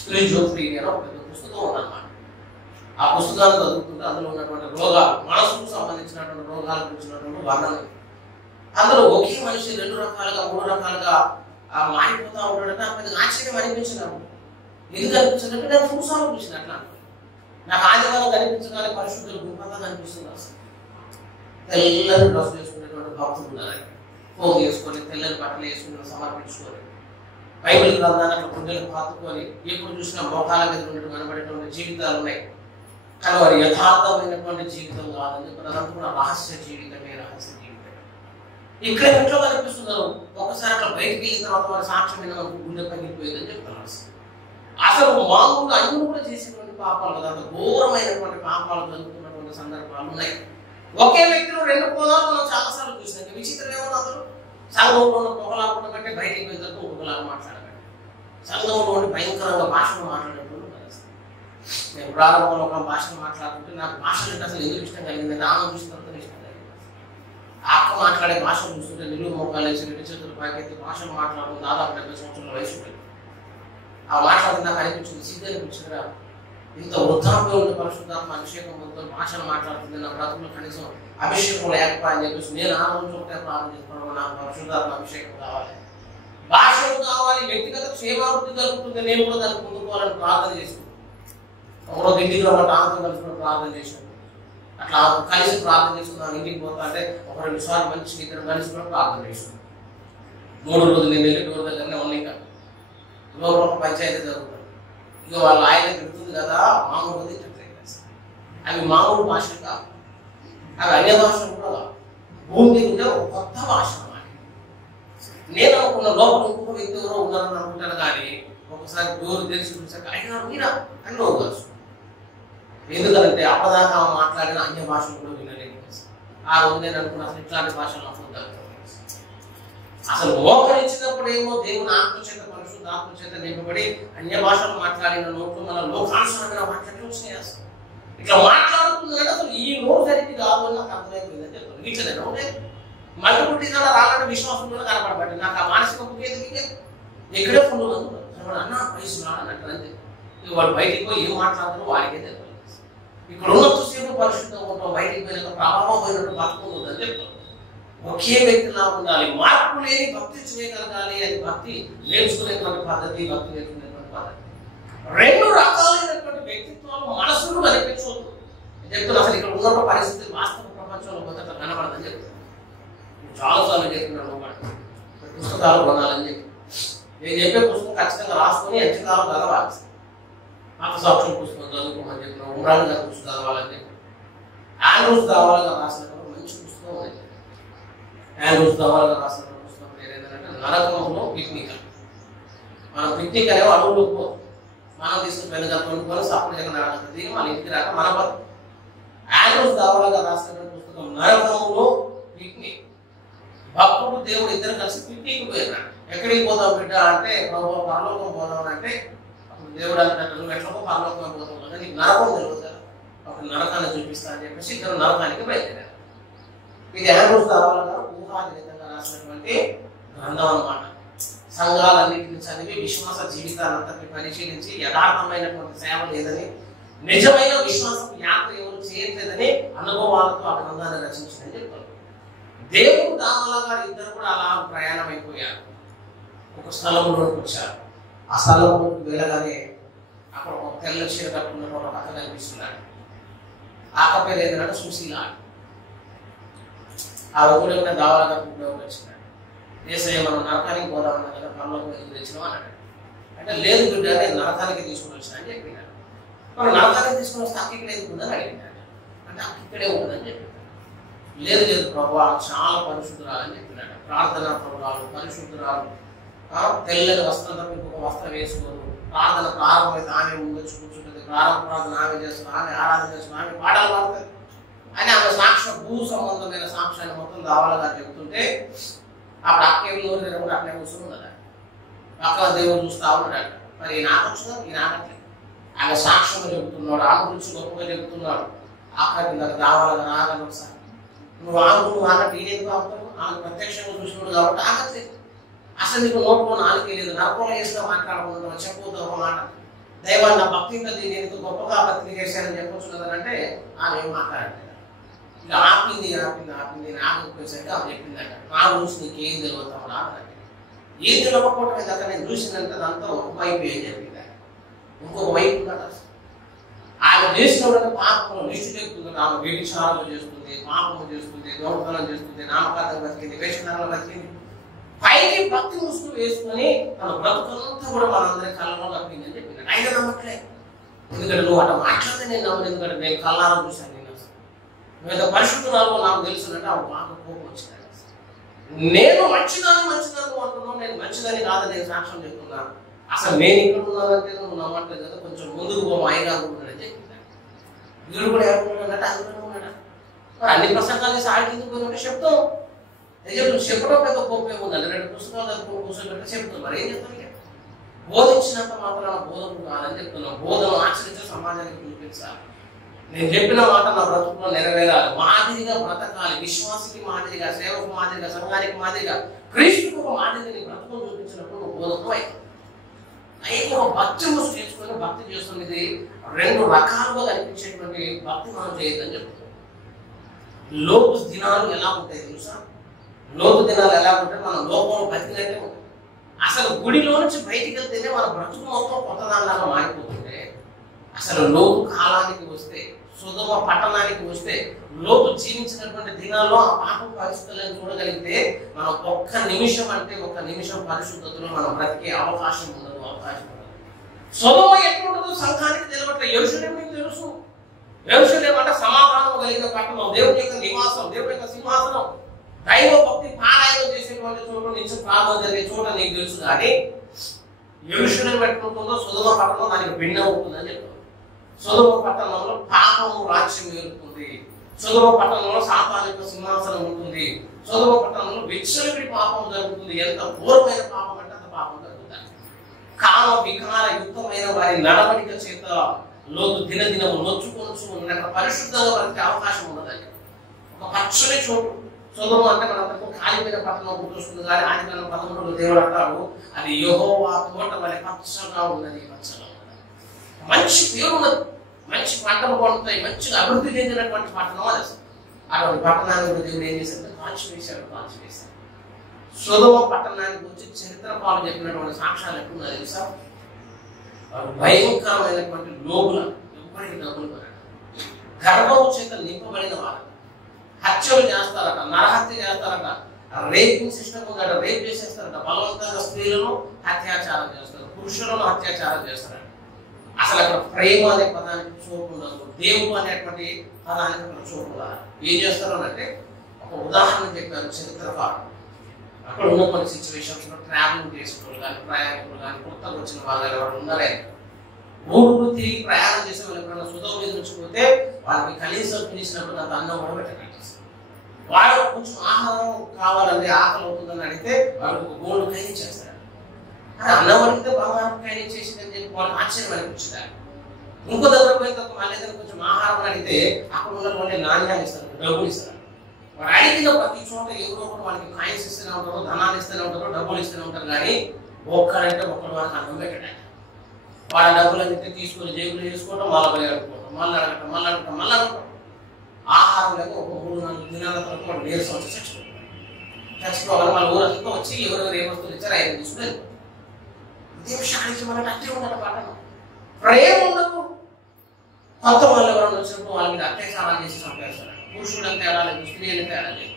స్క్రిజోఫ్రీనియా ఒక పెద్ద పుస్తకం ఉందన్నమాట. ఆ పుస్తకాన్ని చదువుతుంటే అందులో ఉన్నటువంటి రోగాలు, మనసుకు సంబంధించినటువంటి రోగాల గురించినటువంటి వర్ణన. అందులో ఒకే మనిషి 2 రకాలుగా 3 రకాలుగా మారిపోతా ఉంటాడంటే నాకు పెద్ద ఆశ్చర్యం అనిపించినాడు. ఎందుకు అనిపించిందంటే నేను చూసాను అనిపించింది. అట్లా నాకు ఆదివారం కనిపించగానే పరిశుద్ధులు గొప్పగా కనిపిస్తుంది. అసలు తెల్లని డ్రెస్ వేసుకునేటువంటి భక్తులు ఉన్నారు. ఫోన్ చేసుకొని తెల్లని బట్టలు వేసుకుని సమర్పించుకొని బైబిల్ గ్రంథాన్ని అట్లా గుండెలు పాతుకొని ఎప్పుడు చూసినా మోకాల మీద ఉన్నట్టు కనబడేటువంటి జీవితాలు ఉన్నాయి. కానీ వారి యథార్థమైనటువంటి జీవితం కాదని అదంతా కూడా రహస్య జీవితమే, రహస్య జీవితం. ఇక్కడ ఇంట్లో కనిపిస్తున్నారు, ఒకసారి అట్లా బయటికి వెళ్ళిన తర్వాత వారి సాక్ష్యం మీద గుండె పగిలిపోయిందని చెప్తున్నారు. అసలు మామూలుగా అన్ని కూడా చేసేటువంటి పాపాలు కదా, అంత ఘోరమైనటువంటి పాపాలు జరుగుతున్నటువంటి సందర్భాలు ఉన్నాయి. ఒకే వ్యక్తిలో రెండు కోణాలు మనం చాలాసార్లు చూసినాం. విచిత్రం ఏమన్నా అసలు సంఘంలో ఉన్న పొగలాకుండా కంటే బయటికి వెళ్ళిన తర్వాత ఒకలాగా మాట్లాడకండి. సంఘంలో ఉండి భయంకరంగా భాషలు మాట్లాడేటువంటి నేను ప్రారంభంలో ఒక భాషను మాట్లాడుతుంటే నాకు భాషలు అంటే అసలు ఎందుకు ఇష్టం కలిగిందంటే ఆమె చూసినంత ఇష్టం కలిగింది. అక్క మాట్లాడే భాషలు చూస్తుంటే నిలువు మోకాలు వేసి రెండు చేతులు పైకెత్తి భాషలు మాట్లాడడం దాదాపు 70 సంవత్సరాల వయసు ఉంటుంది. ఆ మాట్లాడితే నాకు అనిపించింది, సిద్ధి అనిపించిందిరా, ఇంత వృద్ధాప్యం ఉండే పరిశుద్ధాత్మ అభిషేకం మొత్తం భాషలు మాట్లాడుతుంది, నా బ్రతుకులు కనీసం అభిషేకం లేకపోయి అని చెప్పేసి నేను ఆ రోజు ఒకటే ప్రార్థన చేసుకోవడం, నాకు పరిశుద్ధాత్మ అభిషేకం కావాలి, భాషలు కావాలి, వ్యక్తిగత క్షేమాభివృద్ధి జరుగుతుంది, నేను కూడా దానికి ముందుకోవాలని ప్రార్థన చేసుకుంటాను. ఒకరోజు ఇంటికి రమ్మంటే ఆమెతో కలిసి కూడా ప్రార్థన చేశాను. అట్లా కలిసి ప్రార్థన చేసుకున్నాను. ఇంటికి పోతా అంటే ఒక 2 సార్లు మంచి ఇద్దరు కలిసి కూడా ప్రార్థన చేశాను. 3 రోజులు నేను వెళ్ళి డోర్ దగ్గరనే ఉన్నాయి కదా, లోపల ఒక పంచాయతీ జరుగుతుంది. ఇక వాళ్ళ ఆయన తిరుగుతుంది కదా, మామూలు తిట్టలేదు. అవి మామూలు భాషలు కాదు, అవి అన్య భాషలు కూడా కాదు. భూమి మీద ఉండే ఒక కొత్త భాష అన్నమాట. నేను అనుకున్న లోపల ఇంకొక వ్యక్తి ఎవరో ఉన్నారని అనుకుంటాను, కానీ ఒకసారి డోర్ తెరిచి చూసాక ఆయన మీరా అని నవ్వుకోవచ్చు. ఎందుకంటే అప్పదాకా మాట్లాడిన అన్య భాషలు కూడా వినలేదు. ఆ రోజు నేను అనుకున్నా అసలు ఇట్లాంటి భాషలు అసలు మోకరించినప్పుడు ఏమో దేవుని ఆత్మచేత పరిశుద్ధ ఆత్మచేత నింపబడి అన్య భాషలు మాట్లాడిన నోట్లు మన లోకానుసరమైన మాట్లాడి వచ్చినాయి. అసలు ఇట్లా మాట్లాడుతుందంటే అసలు ఈ నోరు సరికి కాదు అని నాకు అర్థమైపోయిందని చెప్తాను. ఇట్లనే నోటే మళ్ళీ పుట్టిన రాళ్ళ విశ్వాసం కూడా కనపడబట్టి నాకు ఆ మానసిక బుద్ధి ఎక్కడే ఫుల్ అన్న వయసు రాడన్నట్టు అంతే. ఇక వాళ్ళు బయటికి పోయి ఏం మాట్లాడతారో వారికే తెలియదు. ఇక్కడ ఉన్నంతసేపు పరిశుద్ధంగా ఉంటాం, బయటికి పోయిన ప్రభావం పోయినట్టు బతుకుందని చెప్తాం. ఒకే వ్యక్తిలా ఉండాలి, మార్పు లేని భక్తి చేయగలగాలి. అది భక్తి నేర్చుకునేటువంటి పద్ధతి, భక్తి నేర్చుకునేటువంటి పద్ధతి. 2 రకాలైనటువంటి వ్యక్తిత్వాలు మనసును కనిపించవద్దు చెప్తున్నా. అసలు ఇక్కడ ఉన్న పరిస్థితి వాస్తవ ప్రపంచంలో మొదట కనబడదని చెప్తాను. చాలాసార్లు చెప్తున్నాను, పుస్తకాలు కొనాలని చెప్పి నేను చెప్పే పుస్తకం ఖచ్చితంగా రాసుకొని ఎంతకాలం చదవాలి. ఆత్మసాక్షుల పుస్తకం చదువుకోమని చెప్పిన, ఉమ్రాన్ గారి పుస్తకం చదవాలని చెప్పి, ఆండ్రూస్ దావాలుగా రాసిన మంచి పుస్తకం ఉంది. ఆండ్రూస్ దావాలుగా రాసిన పుస్తకం పేరు ఏంటంటే నరకంలో పిక్నిక్. మనం పిక్నిక్ అనేవి అడుగులు పోదు, మనం తీసుకుని పెద్దగా కొనుక్కొని సపోర్ట్ నడక దీన్ని మన ఇంటికి రాక మన బతుకు. ఆండ్రూస్ దావాలుగా రాసిన పుస్తకం నరకంలో పిక్నిక్. భక్తుడు దేవుడు ఇద్దరు కలిసి పిక్నిక్ పోయినాడు. ఎక్కడికి పోతావు బిడ్డ అంటే, ప్రభు పరలోకం పోదాం అంటే, అప్పుడు దేవుడు అంటాడు నువ్వు ఎట్లా పరలోకం పోతావు కదా, నీకు నరకం తెలుసు కదా, అప్పుడు నరకాన్ని చూపిస్తా అని చెప్పేసి ఇద్దరు నరకానికి బయలుదేరారు. ఇది ఆండ్రూస్ దావాలుగా ఊహాజనితంగా రాసినటువంటి గ్రంథం అన్నమాట. సంఘాలన్నింటినీ చదివి విశ్వాస జీవితాలంతటిని పరిశీలించి యథార్థమైనటువంటి సేవ లేదని, నిజమైన విశ్వాస యాత్ర ఎవరు చేయట్లేదని అనుభవాలతో ఆ గ్రంథాన్ని రచించిందని చెప్తారు. దేవుడు దామల గారు ఇద్దరు కూడా అలా ప్రయాణం అయిపోయారు. ఒక స్థలంలోకి వచ్చారు. ఆ స్థలంలోకి వెళ్ళగానే అక్కడ ఒక తెల్ల చీర కట్టుకున్న ఒక అక్క కనిపిస్తున్నాడు. ఆ అక్క పేరు ఏంటంటే సుశీల. ఆ ఊళ్ళో ఉన్న దావాల గారు వచ్చినాడు. ఏసయ్య మనం నరకానికి పోదామన్నా కదా, పరలోకం ఎందుకు తెచ్చినాం అన్నాడు. అంటే లేదు బిడ్డ, నేను నరకానికి తీసుకుని వచ్చినా అని చెప్పినాడు. మనం నరకానికి తీసుకుని వస్తే అక్క ఇక్కడ ఎందుకు ఉందని అడిగినాడు. అంటే అక్క ఇక్కడే ఉంటుందని చెప్పినాడు. లేదు లేదు ప్రభు చాలా పరిశుద్ధురాలు అని చెప్పినాడు. ప్రార్థనా ప్రభురాలు, పరిశుద్ధురాలు, తెల్లని వస్త్రంతో ఇంకొక వస్త్రం వేసుకోరు, ప్రార్థన ప్రారంభమైతే ఆమె ముందొచ్చి కూర్చుంటుంది, ప్రార్థన ఆమె చేస్తుంది, ఆమె ఆరాధన చేస్తుంది, ఆమె పాటలు పాడుతుంది అని ఆమె సాక్ష్యం, భూ సంబంధమైన సాక్ష్యాన్ని మొత్తం దావాలుగా చెబుతుంటే అప్పుడు అక్కేమి నోరు కూడా అట్లే కూర్చుని ఉన్నదా. పక్కన దేవుడు చూస్తా ఉన్నాడు. మరి ఈ నాకు వచ్చిందా, ఈ నాకట్లే ఆమె సాక్ష్యం చెబుతున్నాడు, ఆమె గురించి గొప్పగా చెబుతున్నాడు. అక్కడికి నాకు దావాలుగా రాగలను ఒకసారి నువ్వు ఆమె ఈయనెందుకు ఆపుతావు, ఆమె ప్రత్యక్షంగా చూసినాడు కాబట్టి ఆగట్లేదు. అసలు నీకు నోట్లో నాలుగే లేదు, నరకంలో వేసినా మాట్లాడకుండా చెప్పవద్దు ఒక మాట. దైవాన్ని నా భక్తి దీన్ని ఎందుకు గొప్పగా భక్తి చేశానని చెప్పొచ్చు కదా అంటే ఆమె ఏం మాట్లాడలేదు. ఇక ఆపింది ఆగకపోయేసరికి ఆమె చెప్పిందంట, నా గురించి నీకేం తెలియతామా అన్నట్టు. ఏం తెలియకపోవటం కదా, నేను చూసినంత దాంతో ఒక వైపు ఏం చెప్పింది, ఇంకొక వైపు కదా. ఆమె లేచినప్పుడు పాపము లిస్టు చెప్తుంది. ఆమె వ్యభిచారం చేస్తుంది, పాపము చేస్తుంది, దొంగతనం చేస్తుంది, నామకార్థం బతికింది, వేషధారణ బతికింది. పైకి భక్తి ముసుగు వేసుకొని తన బ్రతుకంతా కూడా మనందరి కళ్ళలో తప్పిందని చెప్పినాడు. ఆయన నమ్మట్లే. ఎందుకంటే నువ్వు అట్లా మాట్లాడితే నేను నమ్మను. ఎందుకంటే నేను కళ్ళారా చూశాను. నేను నువ్వు పరిశుద్ధురాలు నాకు తెలుసునంటే ఆవిడ బాగా కోపం వచ్చింది. నేను మంచిదాన్ని అంటున్నావు, నేను మంచిదని కాదని నేను సాక్ష్యం చెప్తున్నా. అసలు నేను ఇక్కడ ఉన్నానంటే నువ్వు నమ్మట్లేదు కదా, కొంచెం ముందుకు పో మాయిగా అనుకుంటున్నాడని చెప్తున్నాను. వీడు కూడా ఏమనుకున్నాడంటే అందులో ఉన్నాడా. మరి అన్ని ప్రసంగాలు చేసి ఆడికి పోయినట్టు చెప్తాం. నువ్వు చెప్పడం పెద్ద కోపం ఉందండి. 2 పుస్తకాలు చదువుకుని కూర్చోబెట్టి చెప్తాం. మరి ఏం చెప్తాను? బోధించినంత మాత్రం బోధకు కాదని చెప్తున్నాం. బోధను ఆచరించే సమాజానికి చూపించాలి. నేను చెప్పిన మాట నా బ్రతుకులో నెరవేరాలి, మాదిరిగా బ్రతకాలి, విశ్వాసికి మాదిరిగా, సేవకు మాదిరిగా, సంఘానికి మాదిరిగా, క్రీస్తుకు ఒక మాదిరిని బ్రతుకుని చూపించినప్పుడు బోధకు అయితే ఒక భక్తి ముసు నేర్చుకుని భక్తి చేస్తున్నది 2 రకాలుగా కనిపించేటువంటి భక్తి మనం చేయొద్దని చెప్తున్నాం. లోతు దినాలు ఎలా ఉంటాయి తెలుసా? లోతు దినాలు ఎలా ఉంటాయి? మన లోపంలో బతికినట్టే ఉంటుంది. అసలు గుడిలో నుంచి బయటికి వెళ్తేనే మన బ్రతుకు మొత్తం కొత్త దానిలాగా మారిపోతుంటే, అసలు లోతు కాలానికి వస్తే, సొదొమ పట్టణానికి వస్తే, లోతు జీవించినటువంటి దినాల్లో ఆ పాప పరిస్థితులను చూడగలిగితే మనం ఒక్క నిమిషం పరిశుద్ధతలో మనం బ్రతికే అవకాశం ఉండదు. సొదొమ ఎట్లుంటుందో సంఘానికి తెలియట్లే. యెరూషలేము మీకు తెలుసు. యెరూషలేము అంటే సమాధానం కలిగిన పట్టణం, దేవుని యొక్క నివాసం, దేవుని యొక్క సింహాసనం, దైవ భక్తి పారాయణం చేసేటువంటి చోట నుంచి ప్రార్థన జరిగే చోట నీకు తెలుసు. కానీ యెరూషలేము ఎట్లుంటుందో సొదొమ పట్టణం దానికి భిన్నం ఉంటుందని చెప్తాం. సొదొమ పట్టణంలో పాపము రాజ్యం ఏలుతుంది. సొదొమ పట్టణంలో సాతాను యొక్క సింహాసనం ఉంటుంది. సొదొమ పట్టణంలో విచ్చలవిడి పాపం జరుగుతుంది. ఎంత ఘోరమైన పాపం అంటే అంత పాపం జరుగుతుంది. కామ వికార యుక్తమైన వారి నడవడిక చేత లోతు దినదినము నొచ్చుకొనొచ్చు అక్కడ పరిశుద్ధంగా బ్రతికే అవకాశం ఉండదండి. ఒక పచ్చని చోటు సొదొమ అంటే మనందరికీ కాలిపోయిన పట్టణం గుర్తొస్తుంది. కానీ ఆదికాండం 13లో దేవుడు అంటాడు, అది యెహోవా తోట వలె పచ్చగా ఉన్నది, పచ్చగా ఉన్నది. మంచి పేరు ఉన్నది, మంచి పంటలు పండుతాయి, మంచిగా అభివృద్ధి చెందినటువంటి పట్టణం అది. అటువంటి పట్టణాన్ని దేవుడు ఏం చేశాడు? కాల్చివేశాడు. సొదొమ పట్టణానికి వచ్చి చరిత్ర పాలు చెప్పినటువంటి సాక్ష్యాలు ఎట్లున్నాయి తెలుసా? భయంకరమైనటువంటి లోగుల, ఎప్పటికీ డబ్బులు పడారు, గర్భం చేత నింపబడిన వారు, హత్యలు చేస్తారట, నరహత్య చేస్తారట, రేపింగ్ సిస్టమ్ ఉందట, రేప్ చేసేస్తారట, బలవంతంగా స్త్రీలను అత్యాచారం చేస్తారు, పురుషులను అత్యాచారం చేస్తారట. అసలు అక్కడ ప్రేమ అనే పదానికి చోటు ఉండదు, దేవుడు అనేటువంటి పదానికి అక్కడ చోటు ఉండదు. ఏం చేస్తారు అంటే ఒక ఉదాహరణ చెప్పారు చరిత్రకారులు. అక్కడ ఉన్న కొన్ని సిచ్యువేషన్స్ లో ట్రావెలింగ్ చేసేవాళ్ళు కానీ, ప్రయాణికులు కానీ, కొత్తగా వచ్చిన వాళ్ళు ఎవరు ఉన్నారే, ఊరు తిరిగి ప్రయాణం చేసే వాళ్ళు ఎప్పుడైనా సొదొమ మీద నుంచి పోతే వాళ్ళకి కనీసం పిలిచినప్పుడు అంత అన్నం కూడా పెట్టారు. వాళ్ళు కొంచెం ఆహారం కావాలంటే, ఆకలి అవుతుందని అడిగితే వాళ్ళకి ఒక గోల్డ్ ఖైదీ చేస్తారు. కానీ అన్నం అడిగితే బంగారం ఖైదీ చేసిందని చెప్పి వాళ్ళకి ఆశ్చర్యం అనిపించింది. ఇంకో దగ్గర పోయిన తర్వాత మళ్ళీ ఏదైనా కొంచెం ఆహారం అడిగితే అక్కడ ఉన్న వాళ్ళే నాణ్యాలు ఇస్తారు, డబ్బులు ఇస్తారు. వాడు అడిగిన ప్రతి చోట ఎవరో ఒకరు వాళ్ళకి కాయిన్స్ ఇస్తూనే ఉంటారు, ధనాలు ఇస్తూనే ఉంటారు, డబ్బులు ఇస్తూనే ఉంటారు. కానీ ఒక్కడంటే ఒక్కడు వాళ్ళకి అన్నం పెట్టడం, వాళ్ళ డబ్బులన్నీ తీసుకొని జేబులు చేసుకోవడం, మళ్ళీ అడుకోవడం, మళ్ళీ అడగటం. ఆహారం లేక ఒక 3-4 దినాల తర్వాత వాడు నీరసం వచ్చి చచ్చిపోవాలి. వాళ్ళ ఊరంతా వచ్చి ఎవరెవరు ఏ వస్తువులు ఇచ్చారు ఆయన తీసుకుని వెళ్ళిపోతారు. ఇదే విషయానికి మనకు అట్టే ఉండదు పట్టణం. ప్రేమ ఉండదు. కొత్త వాళ్ళు ఎవరైనా వచ్చినప్పుడు వాళ్ళ మీద అత్యాచారాలు చేసి చంపేస్తారు. పురుషులను తేడా లేదు, స్త్రీలను తేడా లేదు.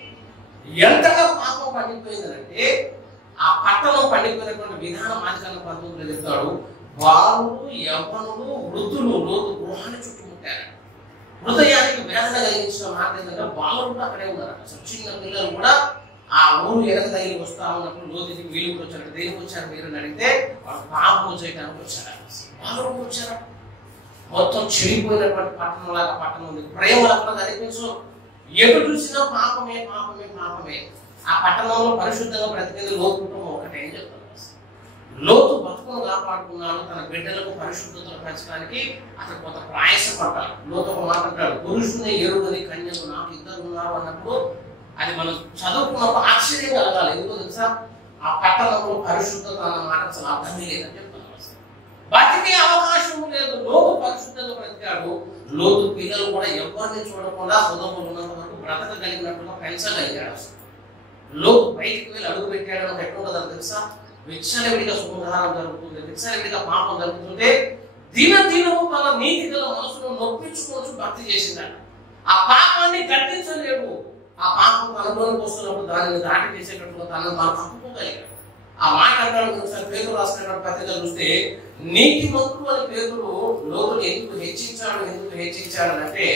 ఎంతగా పాపం పండిపోయిందంటే ఆ పట్టణం పండిపోయినటువంటి విధానం ఆదికాండం 19లో చెప్తాడు. బాలుడు, యవ్వనుడు, వృద్ధులు లోతు గృహాన్ని చుట్టుముట్టారు. హృదయానికి వేదన కలిగించిన మాట ఏంటంటే బాలుడు కూడా అక్కడే ఉన్నారు. అసలు చిన్న పిల్లలు కూడా ఆ ఊరు ఎనక దగ్గరికి వస్తా ఉన్నప్పుడు లోతుకి వీలుకి వచ్చారు. దేనికి వచ్చారు మీరు అని అడిగితే వాళ్ళు పాపం చేయడానికి వచ్చారు. బాలుడు వచ్చారా? మొత్తం చెడిపోయినటువంటి పట్టణంలాగా పట్టణం ఉంది. ప్రేమ అక్కడ కనిపించు, ఎటు చూసినా పాపమే. ఆ పట్టణంలో పరిశుద్ధంగా బ్రతికేది లోతు కుటుంబం ఒకటే అని చెప్తాను. లోతు బతుకును కాపాడుకున్నాడు. తన బిడ్డలకు పరిశుద్ధతను పెంచడానికి అతను కొంత ప్రయాసపడ్డాడు. లోతు ఒక మాట అంటాడు, పురుషుని ఎరుగని కన్యకు నాకు 2 ఉన్నారు అన్నప్పుడు అది మనం చదువుకున్నప్పుడు ఆశ్చర్యం కలగాలి. ఎందుకో తెలుసా? ఆ పట్టణంలో పరిశుద్ధత అన్న మాట అసలు అర్థమే లేదని చెప్తాను. బతికే అవకాశం లేదు. లోతు పరిశుద్ధంగా బ్రతికాడు. లోతు పిల్లలు కూడా ఎవరిని చూడకుండా సొదొమలో ఉన్నంత వరకు బ్రతకగలిగినట్టుగా పెంచగలిగాడు. లోతు బయటికి వెళ్ళి అడుగు పెట్టాడు అంటే ఎట్లుంటుందో తెలుసా? విచ్చలవిడిగా శుభకారం జరుగుతుంది, విచ్చలవిడిగా పాపం జరుగుతుంటే దినదినము తన నీతి గల మనసును నొప్పించుకోవచ్చు భక్తి చేసిందట. ఆ పాపాన్ని గట్టించలేడు. ఆ పాపం అనుభవానికి వస్తున్నప్పుడు దానిని దాటి చేసేటట్టుగా తనను తాను తప్పుకోగలిగాడు. ఆ మాట అంటాడు. ఒకసారి పేతురు రాసినటువంటి పత్రిక చూస్తే నీతిమంతుడు అని పేతురు లోతుని ఎందుకు హెచ్చించాడు అంటే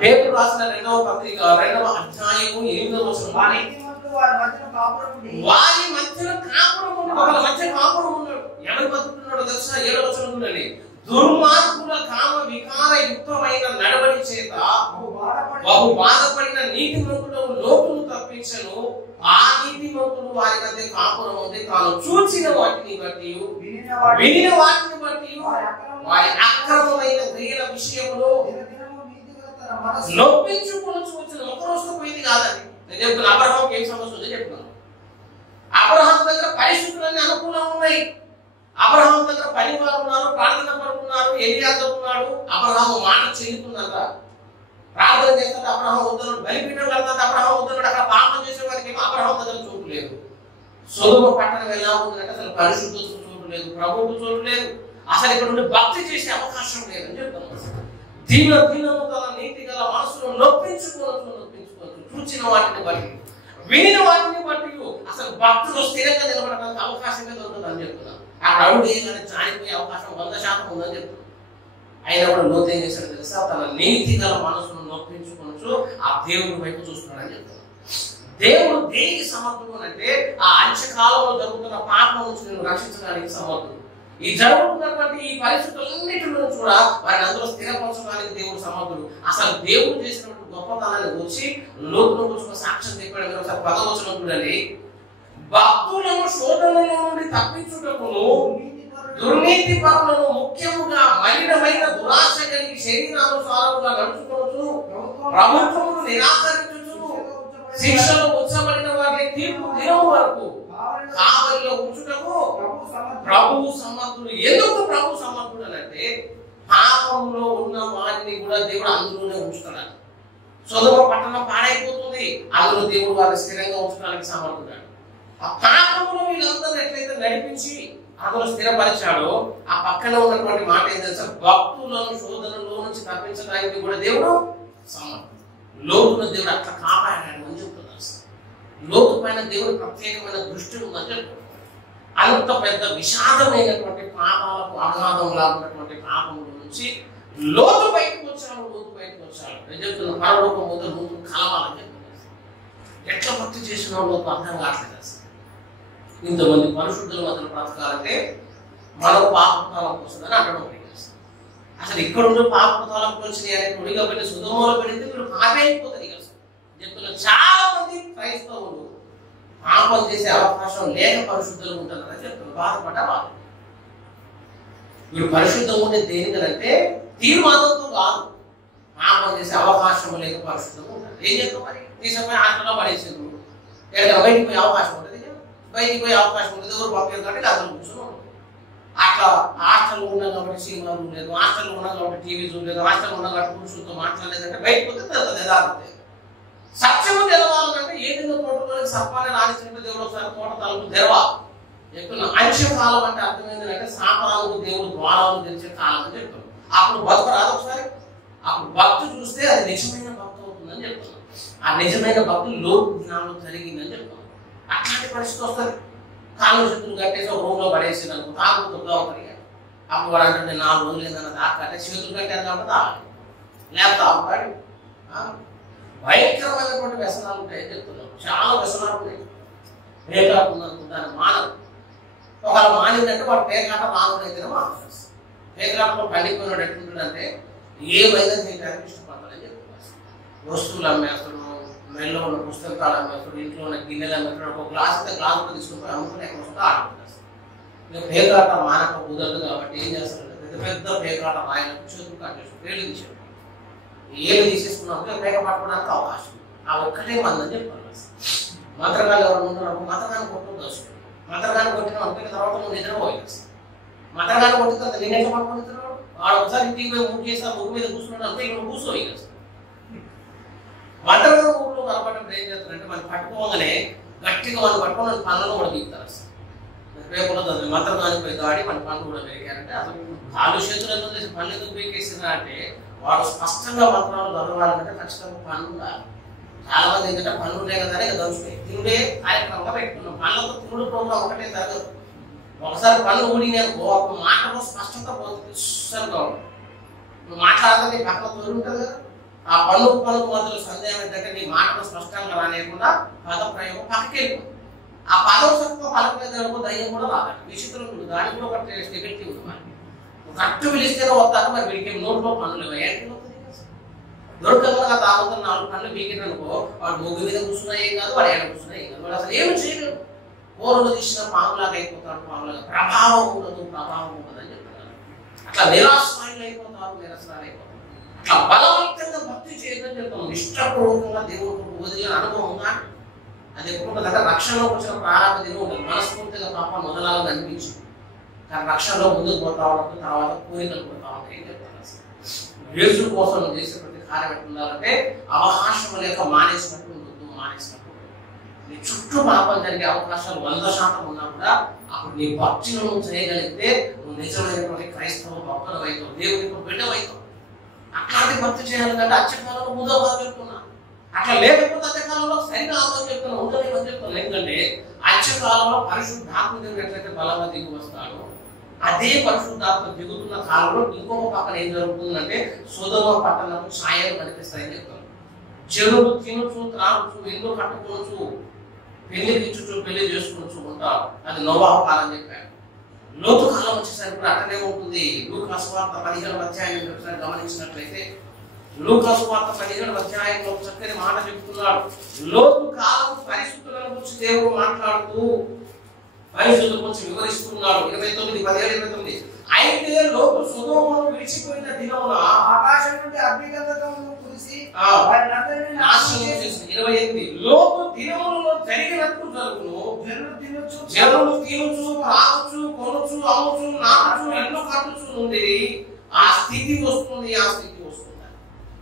పేతురు రాసిన 2వ పత్రిక 2వ అధ్యాయము 8వ వచనం వారి మధ్యన కాపురం ఉండి ఒకళ్ళ మధ్య కాపురం ఉన్నాడు. ఎవరి బతుకుతున్నాడో తెలుసా? 7వ వచనం ఉండండి. దుర్మార్గుల కామ వికార యుక్తమైన నడవడి చేత బహు బాధపడిన నీతిమంతుడు లోటును తప్పించను. ఆ నీతిమంతుడు వారి మధ్య కాపురం ఉంది. తాను చూచిన వాటిని బట్టి వినిన వాటిని బట్టి వారి అక్రమమైన క్రియల విషయంలో నొప్పించుకోవచ్చు. ఒక రోజుతో పోయింది కాదండి. నేను చెప్తున్నా అబ్రహాంకి ఏం సమస్య ఉందో చెప్తున్నాను. అబ్రహాం దగ్గర పరిస్థితులన్నీ అనుకూలంగా ఉన్నాయి. అబ్రహాం దగ్గర పనివారు ఉన్నారు, ప్రార్థన పరులు ఉన్నారు, ఎలియాజరు ఉన్నాడు. అబ్రహాము మాట చెల్లుతుందంట. ప్రార్థన చేస్తే అబ్రహాం వద్దన్నాడు, బలిపీఠం కడతాడు అబ్రహాం వద్దన్నాడు. అక్కడ పాపం చేసే వారికి ఏమో అబ్రహాం దగ్గర చోటు లేదు. సొదొమ పట్టణం ఎలా ఉందంటే అసలు పరిశుద్ధతకు చోటు లేదు, ప్రభువుకు చోటు లేదు. అసలు ఇక్కడ నుండి భక్తి చేసే అవకాశం లేదని చెప్తాను. దీనము గల నీతి గల మనసును నొప్పించుకోవచ్చు. చూచిన వాటిని బట్టి వినిన వాటిని బట్టి అసలు భక్తులు స్థిరంగా నిలబడడానికి అవకాశమే దొరుకుతుందని చెప్తున్నాను. అక్కడ అడుగు కానీ జారిపోయే అవకాశం 100% ఉందని చెప్తున్నాను. అయినా కూడా లోతు ఏం చేశాడు తెలుసా? తన నీతి గల మనసును నొప్పించుకోవచ్చు. ఆ దేవుడి వైపు చూస్తున్నాడని చెప్తున్నాను. దేవుడు దేనికి సమర్థుడు అంటే ఆ అంత్యకాలంలో జరుగుతున్న పాపం నుంచి నేను రక్షించడానికి సమర్థుడు. ఈ జరుగుతున్నటువంటి ఈ పరిస్థితులన్నిటిలో కూడా వారిని అందరూ స్థిరపరచడానికి దేవుడు సమర్థుడు. అసలు దేవుడు చేసినటువంటి గొప్పతనాన్ని వచ్చి లోతును కూర్చున్న సాక్ష్యం చెప్పాడు. మీరు ఒకసారి 10వ వచనం చూడండి. భక్తులను శోధనలో నుండి తప్పించుటకును దుర్నీతి పరులను ముఖ్యముగా మలినమైన దురాశ కలిగి శరీరానుసారముగా నడుచుకోవచ్చు, ప్రభుత్వమును నిరాకరించు, శిక్షలో ఉంచబడిన వారిని తీర్పు దినం వరకు కావలిలో ఉంచుటకు ప్రభువు సమర్థుడు. ఎందుకు ప్రభు సమర్థుడు అంటే పాపంలో ఉన్న వారిని కూడా దేవుడు అందులోనే ఉంచుతాడు. సొదొమ పట్టణం పాడైపోతుంది, అందులో దేవుడు వారిని స్థిరంగా ఉంచడానికి సమర్థుడు. ఆ పాపంలో వీళ్ళందరూ ఎట్లయితే నడిపించి అందులో స్థిరపరిచాడో ఆ పక్కన ఉన్నటువంటి మాట ఏం తెలుసా? భక్తులను శోధనలో నుంచి తప్పించడానికి కూడా దేవుడు సమర్థుడు. లోతును దేవుడు అట్లా కాపాడాడు అని చెప్తున్నారు. లోతు పైన దేవుడు ప్రత్యేకమైన దృష్టి ఉందని చెప్తున్నారు. అంత పెద్ద విషాదమైనటువంటి పాపాలకు అగాధంలా ఉన్నటువంటి పాపముల నుంచి లోతు బయటకు వచ్చాడు. నేను చెప్తున్నా పరలోకం మొదలు లోతు కలవాలని చెప్తున్నారు. ఎట్లా భక్తి చేసిన లోతు అర్థం కావట్లేదు. అసలు ఇంతమంది పరిశుద్ధుల మధ్యలో బ్రతకాలంటే మనం పాపకాలకు వస్తుందని అక్కడ అసలు ఇక్కడ ఉండే పాపకాలకు వచ్చినాయి అనే తొడిగా పెట్టి సుధమలో పెడితే మీరు పాపైపోతుంది. చెప్తున్నా చాలా మంది క్రైస్తవులు పాపం చేసే అవకాశం లేక పరిశుద్ధులు ఉంటారని చెప్తున్నారు. బాధపడ్డా బాధ. వీడు పరిశుద్ధం ఉండే దేనికంటే తీర్మానంతో కాదు, పాపం చేసే అవకాశం లేక పరిశుద్ధం ఉంటారు. ఏం చేస్తాం మరి? తీసుకుపోయి హాస్టల్లో పడేసిండ్రు. బయటికి పోయే అవకాశం ఉంటుంది, బయటికి పోయే అవకాశం ఉంటుంది. ఎవరు పంపారు కాబట్టి అందరూ కూర్చొని అట్లా హాస్టల్లో ఉన్నాం కాబట్టి సినిమా చూడలేదు, హాస్టల్లో ఉన్నాం కాబట్టి టీవీ చూడలేదు, హాస్టల్లో ఉన్నాం కాబట్టి పురుషులతో మాట్లాడలేదంటే బయటకు పోతే తెలుస్తుంది. సత్యము తెలవాలంటే ఏదైనా తోటలోని సర్పాన్ని రాణించినట్టు దేవుడు ఒకసారి తోట తలుపు తెరవాలి చెప్తున్నా. అంత్యకాలం అంటే అర్థం ఏంటంటే సాతానుకు దేవుడు ద్వారాలను తెరిచే కాలం అని చెప్తాను. అప్పుడు భక్తు రాదు ఒకసారి. అప్పుడు భక్తు చూస్తే అది నిజమైన భక్తు అవుతుందని చెప్తున్నాను. ఆ నిజమైన భక్తులు లోపు జ్ఞానం జరిగిందని చెప్తున్నాను. అట్లాంటి పరిస్థితి వస్తుంది. కాలు చేతులు కట్టేసి ఒక రూమ్ లో పడేసి నాకు తాగుతుందా ఒకటి. అప్పుడు వాడు అంటే 4 రోజులు ఏదైనా దాకంటే చేతులు కట్టారు కాబట్టి తాగాలి, లేకపోతే తాగుతాడు. భయంకరమైనటువంటి వ్యసనాలు ఉంటాయని చెప్తున్నాం. చాలా వ్యసనాలు ఉన్నాయి. పేకాట ఉందనుకుంటాను మానవు. ఒకవేళ మానిందంటే వాడు పేకాట మానవుడైతేనే మానవుడు. పేకాటలో పండిపోయినాడు ఎట్లుంటుందంటే ఏమైనా చేయడానికి ఇష్టపడాలని చెప్తున్నారు. వస్తువులు అమ్మేస్తాడు, మెల్లో ఉన్న పుస్తకాలు అమ్మేస్తాడు, ఇంట్లో ఉన్న గిన్నెలు అమ్మేస్తాడు. ఒక గ్లాస్ అయితే గ్లాసులో తీసుకుని అమ్ముకుని ఎక్కడ వస్తుందో ఆడుకుంటారు. ఇక పేకాట మానక కుదరదు కాబట్టి ఏం చేస్తారంటే పెద్ద పెద్ద పేకాట రాయలకు చేతులు కట్టేసి పేర్లు తీసేవాడు. ఏమి తీసేసుకున్నాక పేక పట్టుకోవడానికి అవకాశం. ఆ ఒక్కటే మందని చెప్పాలి. మంత్రగాలు ఎవరు ఉంటారు? మంత్రగాన్ని కొట్టుకుంటూ వస్తుంది. మంత్రగాన్ని కొట్టిన అంటే తర్వాత నువ్వు నిద్రపోయేది. మంత్రగాన్ని కొట్టిన తర్వాత నేను ఎట్లా పట్టుకుంటున్నాడు? వాడు ఒకసారి ఇంటికి పోయి ముగ్గు చేసి ఆ ముగ్గు మీద కూర్చున్నాడు అంటే ఇక్కడ కూర్చోయి. మంత్రగాన్ని ఊళ్ళో కనపడినప్పుడు ఏం చేస్తారంటే మనం పట్టుకోగానే గట్టిగా వాళ్ళు పట్టుకొని పనులను కూడా దిగుతారు. పేపర్లో చదివి మంత్రదానిపై దాడి మన పనులు కూడా పెరిగారంటే అసలు కాలు చేతులు ఎందుకు చేసి పనులు ఎందుకు పీకేసినా అంటే వాడు స్పష్టంగా మంత్రాలు చదవాలంటే ఖచ్చితంగా పనులు ఉండాలి. చాలా మంది ఏంటంటే పనులు ఉండే కదా దంచుతాయి. తినుడే కార్యక్రమంగా పెట్టుకున్నాం. పనులతో తినుడు ప్రోగ్రాం ఒకటే తగ్గదు. ఒకసారి పనులు ఊడినానుకో అప్పుడు మాటలో స్పష్టత పోతుంది. నువ్వు మాట్లాడితే నీ పక్కన తోడు ఉంటుంది కదా. ఆ పనుకు మధ్యలో సందేహం ఏంటంటే నీ మాటలు స్పష్టంగా రానియకుండా పద ప్రయోగం పక్కకి వెళ్ళిపోతుంది. ఆ పదం సత్వ పలకలేదనుకో ధైర్యం కూడా రాదు. విచిత్రం ఉంటుంది. దానికి కూడా ఒక స్టెబిలిటీ ఉంది. మరి నువ్వు కరెక్ట్ పిలిస్తేనే వస్తాను. మరి వీడికి నోట్లో పనులు ఏంటి దొరకగా తాగుతున్న 4 పనులు పీకిననుకో వాడు ముగ్గు మీద కూర్చున్నా ఏం కాదు, వాడు ఏడ కూర్చున్నా ఏం కాదు. వాడు అసలు ఏమి చేయలేడు. కూరలు తీసిన పాములాగా అయిపోతాడు. పాములాగా ప్రభావం ఉండదు అని చెప్తున్నారు. అట్లా నిరాశ్రయులు అయిపోతారు, నిరసనాలు అయిపోతారు. అట్లా బలవంతంగా భక్తి చేయదని చెప్తాం. ఇష్టపూర్వకంగా దేవుడికి వదిలిన అనుభవం ఉందా? అది ఎప్పుడుంటుందంటే రక్షణలో వచ్చిన ప్రారంభ దినం ఉంటుంది. మనస్ఫూర్తిగా పాపం మొదలాలని అనిపించింది. కానీ రక్షణలో ముందుకు పోతా ఉంటుంది. తర్వాత కోరికలు పోతా ఉంటాయి అని చెప్తాను. యేసు కోసం చేసే ప్రతి కార్యం ఎట్లుండాలంటే అవకాశం లేక మానేసినట్టు ఉండదు. నీ చుట్టూ పాపం జరిగే అవకాశాలు 100% ఉన్నా కూడా అప్పుడు నీ భక్తిలో నువ్వు చేయగలిగితే నువ్వు నిజమైనటువంటి క్రైస్తవ భక్తులు అవుతావు, దేవునికి బిడ్డవైతావు. అట్లాంటి భక్తి చేయాలంటే అచ్చకాలంలో ముందోగా చెప్తున్నా. అట్లా లేకపోతే అచ్చకాలంలో సరిగా ఆపని చెప్తున్నా, ఉండలేమని చెప్తున్నా. ఎందుకంటే అచ్చకాలంలో పరిశుద్ధాత్మ దేవుడు ఎట్లయితే బలంగా దిగి వస్తాడో అదే పరిశుద్ధాత్మ దిగుతున్న కాలంలో ఇంకొక పక్కన ఏం జరుగుతుందంటే సొదొమ పట్టణం ఛాయలు కనిపిస్తాయని చెప్తారు. చెరువులు తినచ్చు, త్రాగచ్చు, ఎందుకు కట్టుకోవచ్చు, పెళ్లికిచ్చు, పెళ్లి చేసుకోవచ్చు ఉంటారు. అది నోవాహు కాలం చెప్పారు. లోతు కాలం వచ్చేసరికి కూడా అట్టనే ఉంటుంది. లూకా సువార్త 15వ అధ్యాయం గమనించినట్లయితే లూకా సువార్త 15వ అధ్యాయంలో చక్కని మాట చెబుతున్నాడు. లోతు కాలం పరిశుద్ధులను గురించి దేవుడు మాట్లాడుతూ పరిశుద్ధుల గురించి వివరిస్తున్నాడు. 29:17-29 అయితే లోతు సొదొమను విడిచిపోయిన దినమున ఆకాశం నుండి అగ్నిగంధకము కురిసి నాశనం చేసింది. 28 లోతు దినములలో జరిగినట్టు జరుగును. జనులు తినచ్చు, తాగచ్చు, కొనచ్చు, అమ్మచ్చు, నాటచ్చు, ఇల్లు కట్టచ్చు నుండి ఆ స్థితి వస్తుంది.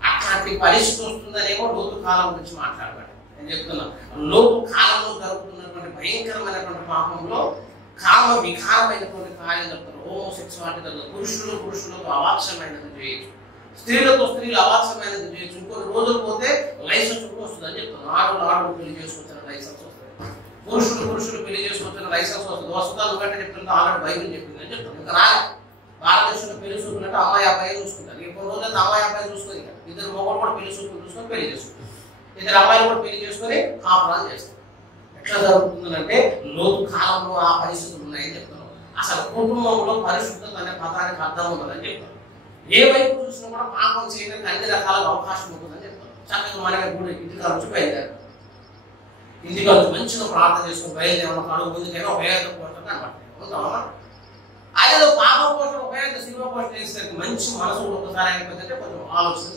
అట్లాంటి పరిస్థితి వస్తుందనేమో లోతు కాలం గురించి మాట్లాడబడి నేను చెప్తున్నా. లోతు కాలంలో జరుగుతున్నటువంటి భయంకరమైనటువంటి పాపంలో కామ వికారమైనటువంటి కార్యం జరుగుతారు. హోమోసెక్సువాలిటీ జరుగుతుంది. పురుషులతో అవాచ్యమైనది చేయొచ్చు, స్త్రీలతో స్త్రీలు అవాచ్యమైనది చేయొచ్చు. ఇంకొన్ని రోజులు పోతే లైసెన్స్ కూడా వస్తుంది అని చెప్తున్నాను. ఆడవాళ్ళు పెళ్లి చేసుకొచ్చిన లైసెన్స్ వస్తుంది, పురుషులు పెళ్లి చేసుకొచ్చిన లైసెన్స్ వస్తుంది. వస్తుందా కంటే చెప్తుంటే ఆల్రెడీ బైబిల్ చెప్పింది అని చెప్తాను. ఇంకా రాలే. భారతదేశంలో పెళ్లి చూసుకున్నట్టు అమ్మాయి అబ్బాయి చూసుకుంటారు. ఇంకో రోజులైతే అమ్మాయి అబ్బాయి చూసుకొని ఇద్దరు మొగలు కూడా పెళ్లి చూసుకొని పెళ్లి చేసుకుంటారు. ఇద్దరు అమ్మాయిలు కూడా పెళ్లి చేసుకొని కాపురాలు చేస్తారు. ఎట్లా జరుగుతుందంటే లోతు కాలంలో ఆ పరిస్థితులు ఉన్నాయని చెప్తాను. అసలు కుటుంబంలో పరిశుద్ధత అనే పదానికి అర్థం ఉంటుందని చెప్తాను. ఏ వైపు చూసినా కూడా పాపం చేయడానికి అన్ని రకాల అవకాశం ఉంటుందని చెప్తాను. చక్కగా మనమే కూడా ఇంటికాల నుంచి బయలుదేరారు. ఇంటికాల నుంచి మంచిగా ప్రార్థన చేసుకుని బయలుదేరడం అడుగు ముందుకైనా ఉపయోగ పోషణ అనమాట ఉంటామా. అదేదో పాపం కోసం ఉపయోగ సినిమా పోషణ చేసేసరికి మంచి మనసు ఒకసారి అయిపోతుంటే కొంచెం ఆలోచన.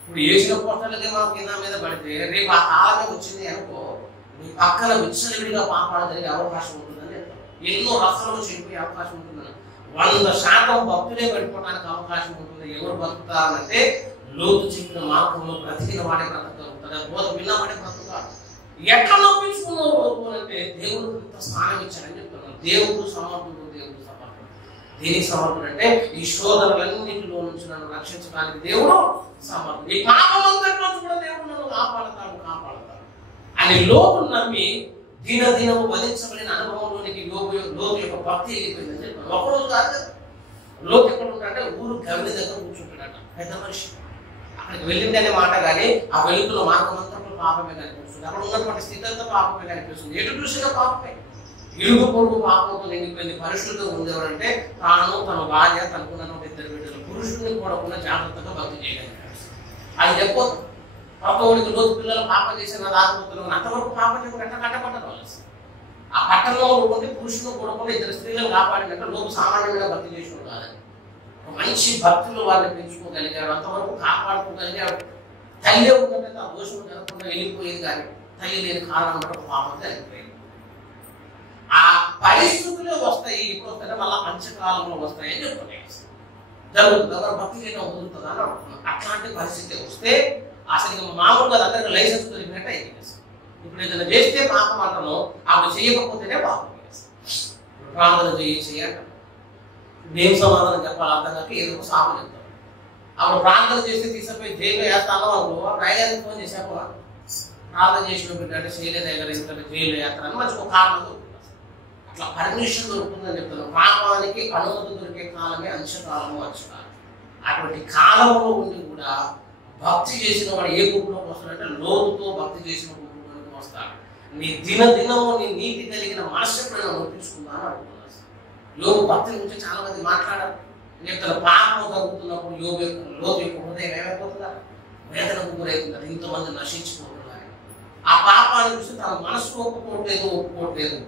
ఇప్పుడు వేసిన పోస్టర్లకే మనం కింద మీద పడితే రేపు ఆ కాలమే వచ్చింది అనుకో నీ పక్కన విచ్చలవిడిగా పాపాలు జరిగే అవకాశం ఉంటుందని చెప్తాను. ఎన్నో రకాలుగా చెడిపోయే అవకాశం ఉంటుందని 100% భక్తులే పడిపోవడానికి అవకాశం ఉంటుంది. ఎవరు బతుకుతారంటే లోతు చెప్పిన మార్గంలో బ్రతికిన వాడే బ్రతకగలుగుతాడు. బోధ విన్నవాడే బ్రతుకుతాడు. ఎట్లా నొప్పించుకున్నావు బతుకునంటే దేవుడు ఇంత స్థానం ఇచ్చాడని చెప్తున్నాను. దేవుడు సమర్థుడు, దేవుడు సమర్థుడు. దేనికి సమర్థుడు అంటే ఈ శోధనలన్నింటిలో నుంచి నన్ను రక్షించడానికి దేవుడు సమర్థుడు. ఈ పాపమంతట్లో కూడా దేవుడు నన్ను కాపాడతాడు అని లోతు నమ్మి దినదినము వధించబడిన అనుభవంలోనికి లోతు యొక్క భక్తి వెళ్ళిపోయిందని చెప్పాను. ఒకరోజు కాదు కదా. లోతు ఎక్కడ ఉంటాడంటే ఊరు గవిని దగ్గర కూర్చుంటాడట. పెద్ద మనిషి అక్కడికి వెళ్ళిందనే మాట కానీ ఆ వెలుగులో మార్గం అంతా పాపమే కనిపిస్తుంది. అక్కడ ఉన్నటువంటి స్థితి అంతా పాపమే కనిపిస్తుంది. ఎటు చూసినా పాపమే. ఇరుగు పొరుగు పాపంతో నిండిపోయింది. పరిశుద్ధంగా ఉండేవాడంటే తాను, తన భార్య, తనకున్న 2 బిడ్డలు పురుషుడిని కూడా జాగ్రత్తగా భక్తి చేయగలిగాడు. అది చెప్పొద్దు. పక్కవాడికి రోజు పిల్లలు పాపం చేసిన రాకపోతున్నాను అంతవరకు పాపం చెప్పి కట్టబడ్డారు వాళ్ళు. ఆ పట్టణంలో ఉండి పురుషులు కూడా 2 స్త్రీలను కాపాడినట్టు లోపు సామాన్యంగా భక్తి చేసినాడు కాదని. మంచి భక్తులు వాళ్ళని పెంచుకోగలిగాడు. అంతవరకు కాపాడుకోగలిగాడు. తల్లి ఉందంటే ఆ దోషం జరగకుండా వెళ్ళిపోయేది కానీ తల్లి లేని కారణం పాపం జరిగిపోయింది. ఆ పరిస్థితులు వస్తాయి. ఇప్పుడు వస్తే మళ్ళీ పంచకాలంలో వస్తాయి అని చెప్తున్నాయి. జరుగుతుంది. ఎవరు భక్తి చేయడం వదులుతుందా అని అడుగుతున్నాం. అట్లాంటి పరిస్థితి వస్తే అసలు ఇక మామూలుగా అందరికి లైసెన్స్ దొరికినట్టు అయింది. ఇప్పుడు ఏదైనా చేస్తే పాపం అంటాను, అప్పుడు చేయకపోతేనే పాపం. ప్రార్థన చేయాలి. ఏం సమాధానం చెప్పాలి అర్థం కాక ఏదో సాగు చెప్తాం. అప్పుడు ప్రార్థన చేస్తే తీసుకుపోయి జైలు వేస్తాను అనుకో, రైగారికి ఫోన్ చేశాక ప్రార్థన చేసిన బిడ్డ చేయలేదు ఎగరేస్తుంటే జైలు వేస్తారని మంచి ఒక కారణం దొరుకుతుంది. అట్లా పర్మిషన్ దొరుకుతుందని చెప్తున్నాను. పాపానికి అనుమతి దొరికే కాలమే అంశకాలము అంశకాలం. అటువంటి కాలంలో ఉండి కూడా భక్తి చేసిన వాడు ఏ గుంపులోకి వస్తాడంటే లోతుతో భక్తి చేసిన గుంపులోకి వస్తాడు. నీ దినదినము నీ నీతి కలిగిన మనస్సును నొప్పించుకుందాను అనుకున్నాను. యోగు భక్తి గురించి చాలా మంది మాట్లాడారు. చెప్తాను పాపం జరుగుతున్నప్పుడు లోతు యొక్క హృదయం ఏమైపోతుందా, వేదనకు గురవుతుందా, ఇంతమంది నశించిపోతున్నారు. ఆ పాపాన్ని చూసి తన మనసు ఒప్పుకోవట్లేదు.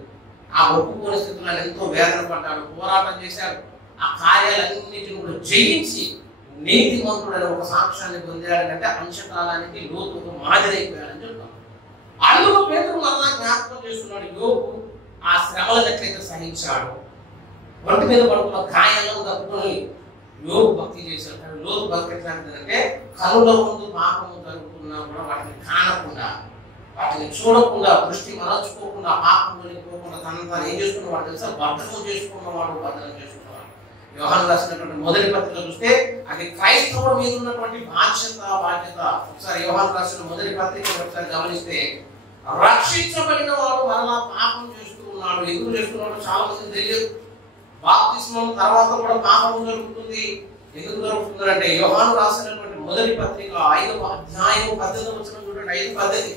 ఆ ఒప్పుకోని స్థితిలో ఎంతో వేదన పడ్డాడు, పోరాటం చేశాడు. ఆ కార్యాలన్నింటినీ కూడా జయించి నీతిమంతుడైన ఒక సాక్ష్యాన్ని పొందాడంటే అంశకాలానికి లోతుకు మాదిరైపోయాడని చెప్తాం. అందులో పేతురు మళ్ళా జ్ఞాపకం చేస్తున్నాడు. యోగు ఆ శ్రమలను ఎట్లయితే సహించాడు, ఒంటి మీద పడుకున్న గాయాలను తప్పుకొని యోగు భక్తి చేశాడు. కానీ లోతు భక్తి ఎట్లాంటిదంటే కనుల ముందు పాపము జరుగుతున్నా కూడా వాటిని కానకుండా, వాటిని చూడకుండా, దృష్టి మరల్చుకోకుండా, పాపంలోకి పోకుండా తను ఏం చేసుకున్న వాడు తెలుసా, భద్రం చేసుకున్నవాడు భద్రం చేసుకున్నవాడు. యోహాను రాసినటువంటి మొదటి పత్రిక చూస్తే అది క్రైస్తవుల మీద ఉన్నటువంటి బాధ్యత. ఒకసారి యోహాను రాసిన మొదటి పత్రిక ఒకసారి గమనిస్తే రక్షించబడిన వాడు మరలా పాపం చేస్తూ ఉన్నాడు. ఎందుకు చేస్తున్నాడు చాలా మంది తెలియదు. బాప్తిస్మం తర్వాత కూడా పాపం జరుగుతుంది. ఎందుకు జరుగుతుందంటే యోహాను రాసినటువంటి మొదటి పత్రిక 5వ అధ్యాయము 18వ వచనం చూడండి. 5:18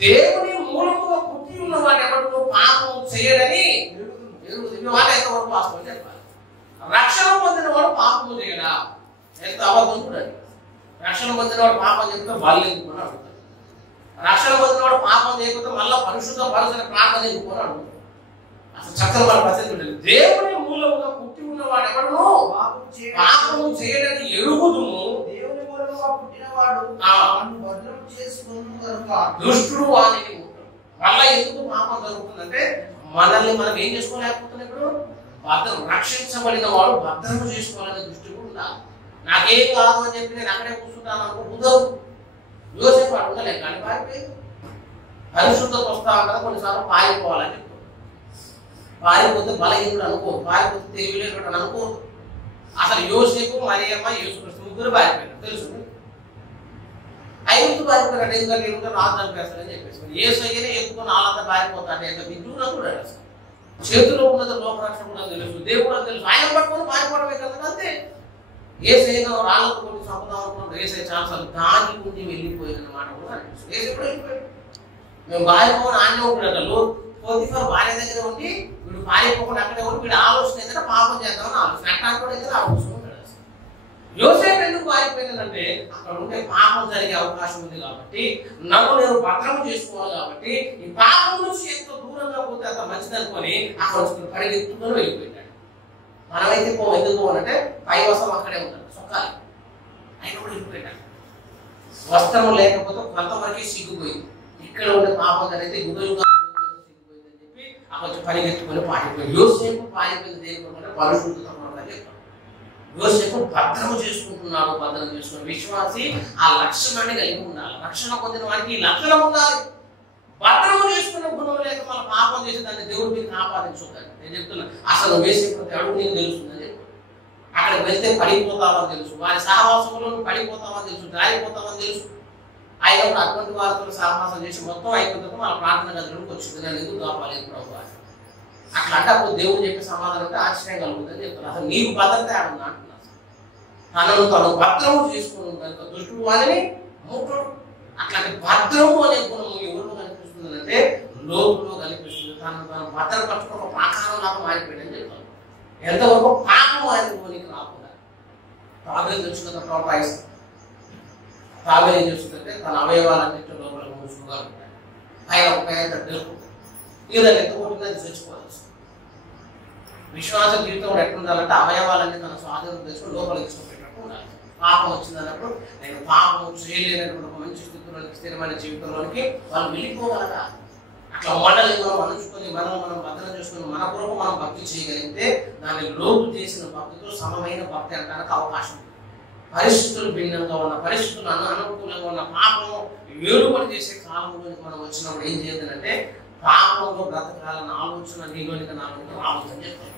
దేవుని మూలముగా పుట్టి ఉన్న వాడు ఎవరితో పాపం చేయడని ఎరుగుతుంది. వాళ్ళు ఎంతవరకు వాస్తవం చెప్పాలి. రక్షణ పొందిన వాడు పాపము చేయడా, ఎంత అబద్ధం చూడండి. రక్షణ పొందిన వాడు పాపం చెప్తే వాళ్ళు ఎందుకుని అడుగుతారు. రక్షణ పొందిన వాడు పాపం చేయకపోతే మళ్ళా పరిశుద్ధ పరుసని ప్రార్థన ఎందుకుని అడుగుతారు. అసలు చక్కని వాళ్ళ పద్ధతి ఉంటుంది. దేవుని మూలముగా పుట్టి ఉన్న వాడు ఎవడును పాపము చేయడని ఎరుగుదుము, దేవుని మూలముగా పుట్టినవాడు భద్రం చేసుకును కనుక దుష్టుడు వానికి మళ్ళా ఎందుకు పాపం జరుగుతుందంటే మనల్ని మనం ఏం చేసుకోలేకపోతున్నాం. ఇప్పుడు భద్రం రక్షించబడిన వాడు భద్రము చేసుకోవాలనే దృష్టి కూడా ఉండాలి. నాకేం కాదు అని చెప్పి నేను అక్కడే కూర్చుంటాను అనుకో కుదరదు. యోసేపు అడగలేదు కానీ పారిపోయింది. పరిశుద్ధత వస్తా కదా కొన్నిసార్లు పారిపోవాలని చెప్తాను. పారిపోతే బలహీనుడు అనుకోదు, పారిపోతే తెలివిలేడు అనుకోదు. అసలు యోసేపు మరియమ్మ యేసుక్రీస్తు ముగ్గురు పారిపోయారు తెలుసు. 5 పారిపోయాడు. ఎందుకంటే రాజు చంపేస్తాడని చెప్పేసి ఏసయ్యనే ఎత్తుకొని వాళ్ళంతా పారిపోతాడు. ఎంత విద్యుత్ కూడా అసలు చేతిలో ఉన్నది లోకరక్షణ కూడా తెలుసు, దేవుడు తెలుసు. ఆయన పట్టుకొని పారిపోవడమే కదా. అంతే ఏసైనా రాళ్ళకు కొట్టి చంపుదాం అనుకున్నాడు. ఏసై ఛాన్సాలు దాని ఉండి వెళ్ళిపోయిన మాట కూడా అనిపిస్తుంది. ఏసై కూడా వెళ్ళిపోయాడు. మేము పారిపోని ఆన్నే ఉంటున్నాడు. పోతీఫర్ భార్య దగ్గర ఉండి వీడు పారిపోకుండా అక్కడే ఉండి వీడు ఆలోచన ఏంటంటే పాపం చేద్దామని ఆలోచన. అట్లా కూడా ఏదైనా ఆలోచన ఉంటాడు. యోసేపు ఎందుకు పారిపోయిందంటే అక్కడ ఉంటే పాపం జరిగే అవకాశం ఉంది కాబట్టి, నన్ను నేను భద్రం చేసుకోవాలి కాబట్టి ఈ పాపం నుంచి ఎంతో దూరంగా పోతే అంత మంచిది అనుకొని అక్కడ పరిగెత్తుకొని వెళ్ళిపోయాడు. మనమైతే ఎందుకు అంటే పై వస్త్రం అక్కడే ఉంటాడు, సొక్కాలి. ఆయన కూడా వెళ్ళిపోయాడు. వస్త్రం లేకపోతే కొంతవరకే సిగ్గుపోయింది. ఇక్కడ ఉండే పాపం జరిగితే గుడ్డలుగా సిగ్గుపోయింది అని చెప్పి అక్కడ పరిగెత్తుకొని పారిపోయాడు. యోసేపు పారిపోయింది దేనికంటే పరిశుద్ధత అని చెప్తాడు. యోసేపు భద్రము చేసుకుంటున్నాడు. భద్రం చేసుకున్న విశ్వాసి ఆ లక్షణాన్ని కలిగి ఉండాలి. రక్షణ పొందిన వారికి ఈ లక్షణం ఉండాలి. భద్రము చేసుకున్న గుణం లేక మన పాపం చేసి దాన్ని దేవుడి మీద ఆపాదించుకుంటాను. నేను చెప్తున్నా అసలు వేసేటువంటి అడుగు నీకు తెలుస్తుందని చెప్పి అక్కడికి వెళ్తే పడిపోతామని తెలుసు, వారి సహవాసంలో పడిపోతామని తెలుసు, జారిపోతామని తెలుసు. అయినప్పుడు అటువంటి వారితో సహవాసం చేసి మొత్తం అయిపోతుంది మన ప్రార్థన గదిలోకి వచ్చింది. నేను ఎందుకు కాపాలి ప్రభు అట్లా అంటే అప్పుడు దేవుడు చెప్పే సమాధానం అంటే ఆశ్చర్యం కలుగుతుందని చెప్తున్నారు. అసలు నీకు భద్రత ఆడుంది అంటున్నారు. తను భద్రము చేసుకుని ఉంటాను దుష్టుడు వారిని ముట్టుడు. అట్లాంటి భద్రము అనే గుణము ఎవరిలో కనిపిస్తుంది అంటే లోతులో కనిపిస్తుంది. తను భద్రపరచుకుని ఒక ప్రాకారం లాగా మారిపోయాడని చెప్తాను. ఎంతవరకు పాపం ఆయన లోనికి రాకుండా తాబేలు తెచ్చుకున్న ప్రోత్సహిస్తాను. తాబేలు ఏం చేస్తుందంటే తన అవయవాలన్నింటి లోపల మూసుకుగా ఉంటాడు. ఆయన ఒక పేద తెలుపుతుంది. ఇక దాన్ని ఎంత కొట్టిందని చచ్చిపోవచ్చు. విశ్వాస జీవితంలో ఎట్లుండాలంటే అవయవాలన్నీ తన స్వాధీనం తెచ్చుకుని లోపలికి తీసుకుపోయేటట్టు ఉండాలి. పాపం వచ్చిందన్నప్పుడు నేను పాపం చేయలేనటువంటి ఒక మంచి స్థితిలోనికి స్థిరమైన జీవితంలోనికి వాళ్ళు వెళ్ళిపోగలరా. అట్లా మనల్ని మనం అనుచుకొని మనం భద్రం చేసుకుని మన కొరకు మనం భక్తి చేయగలిగితే దాన్ని లోటు చేసిన భక్తితో సమమైన భక్తి అనడానికి అవకాశం ఉంది. పరిస్థితులు భిన్నంగా ఉన్న, పరిస్థితులు అనుకూలంగా ఉన్న, పాపం వేడుబడి చేసే కాలంలో మనం వచ్చినప్పుడు ఏం చేయాలంటే పాపంలో బ్రతకాలన్న ఆలోచన నీలోనికి నాలోనికి రావద్దని చెప్తాను.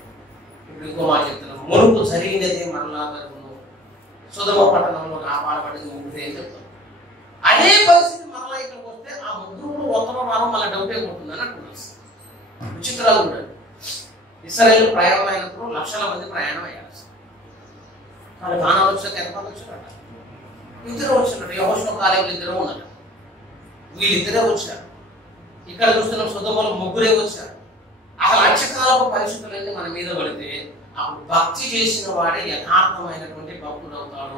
ఇప్పుడు ఇంకో మాట చెప్తున్నాను, మునుపు జరిగినదే మరలా జరుగును, సుధమ పట్టణంలో కాపాడబడింది ముగ్గురే అని చెప్తాను. అదే పరిస్థితి మరలా ఇక్కడికి వస్తే ఆ ముగ్గురు ఒకరో వారం మళ్ళీ డౌటే ఉంటుందని అంటున్నారు. విచిత్రాలు కూడా ఇశ్రాయేలు ప్రయాణం అయినప్పుడు లక్షల మంది ప్రయాణం అయ్యారు. వాళ్ళు కానాలు వచ్చాక ఎంతమంది వచ్చారట? ఇద్దరు వచ్చినట్టు. యెహోషువ కాలేజీలు ఇద్దరు ఉన్నారు, వీళ్ళిద్దరే వచ్చారు. ఇక్కడ చూస్తున్న సుధమలు ముగ్గురే వచ్చారు. అసలు అంచకాలపు పరిస్థితులన్నీ మన మీద పడితే అప్పుడు భక్తి చేసిన వాడే యథార్థమైనటువంటి భక్తుడు అవుతాడు.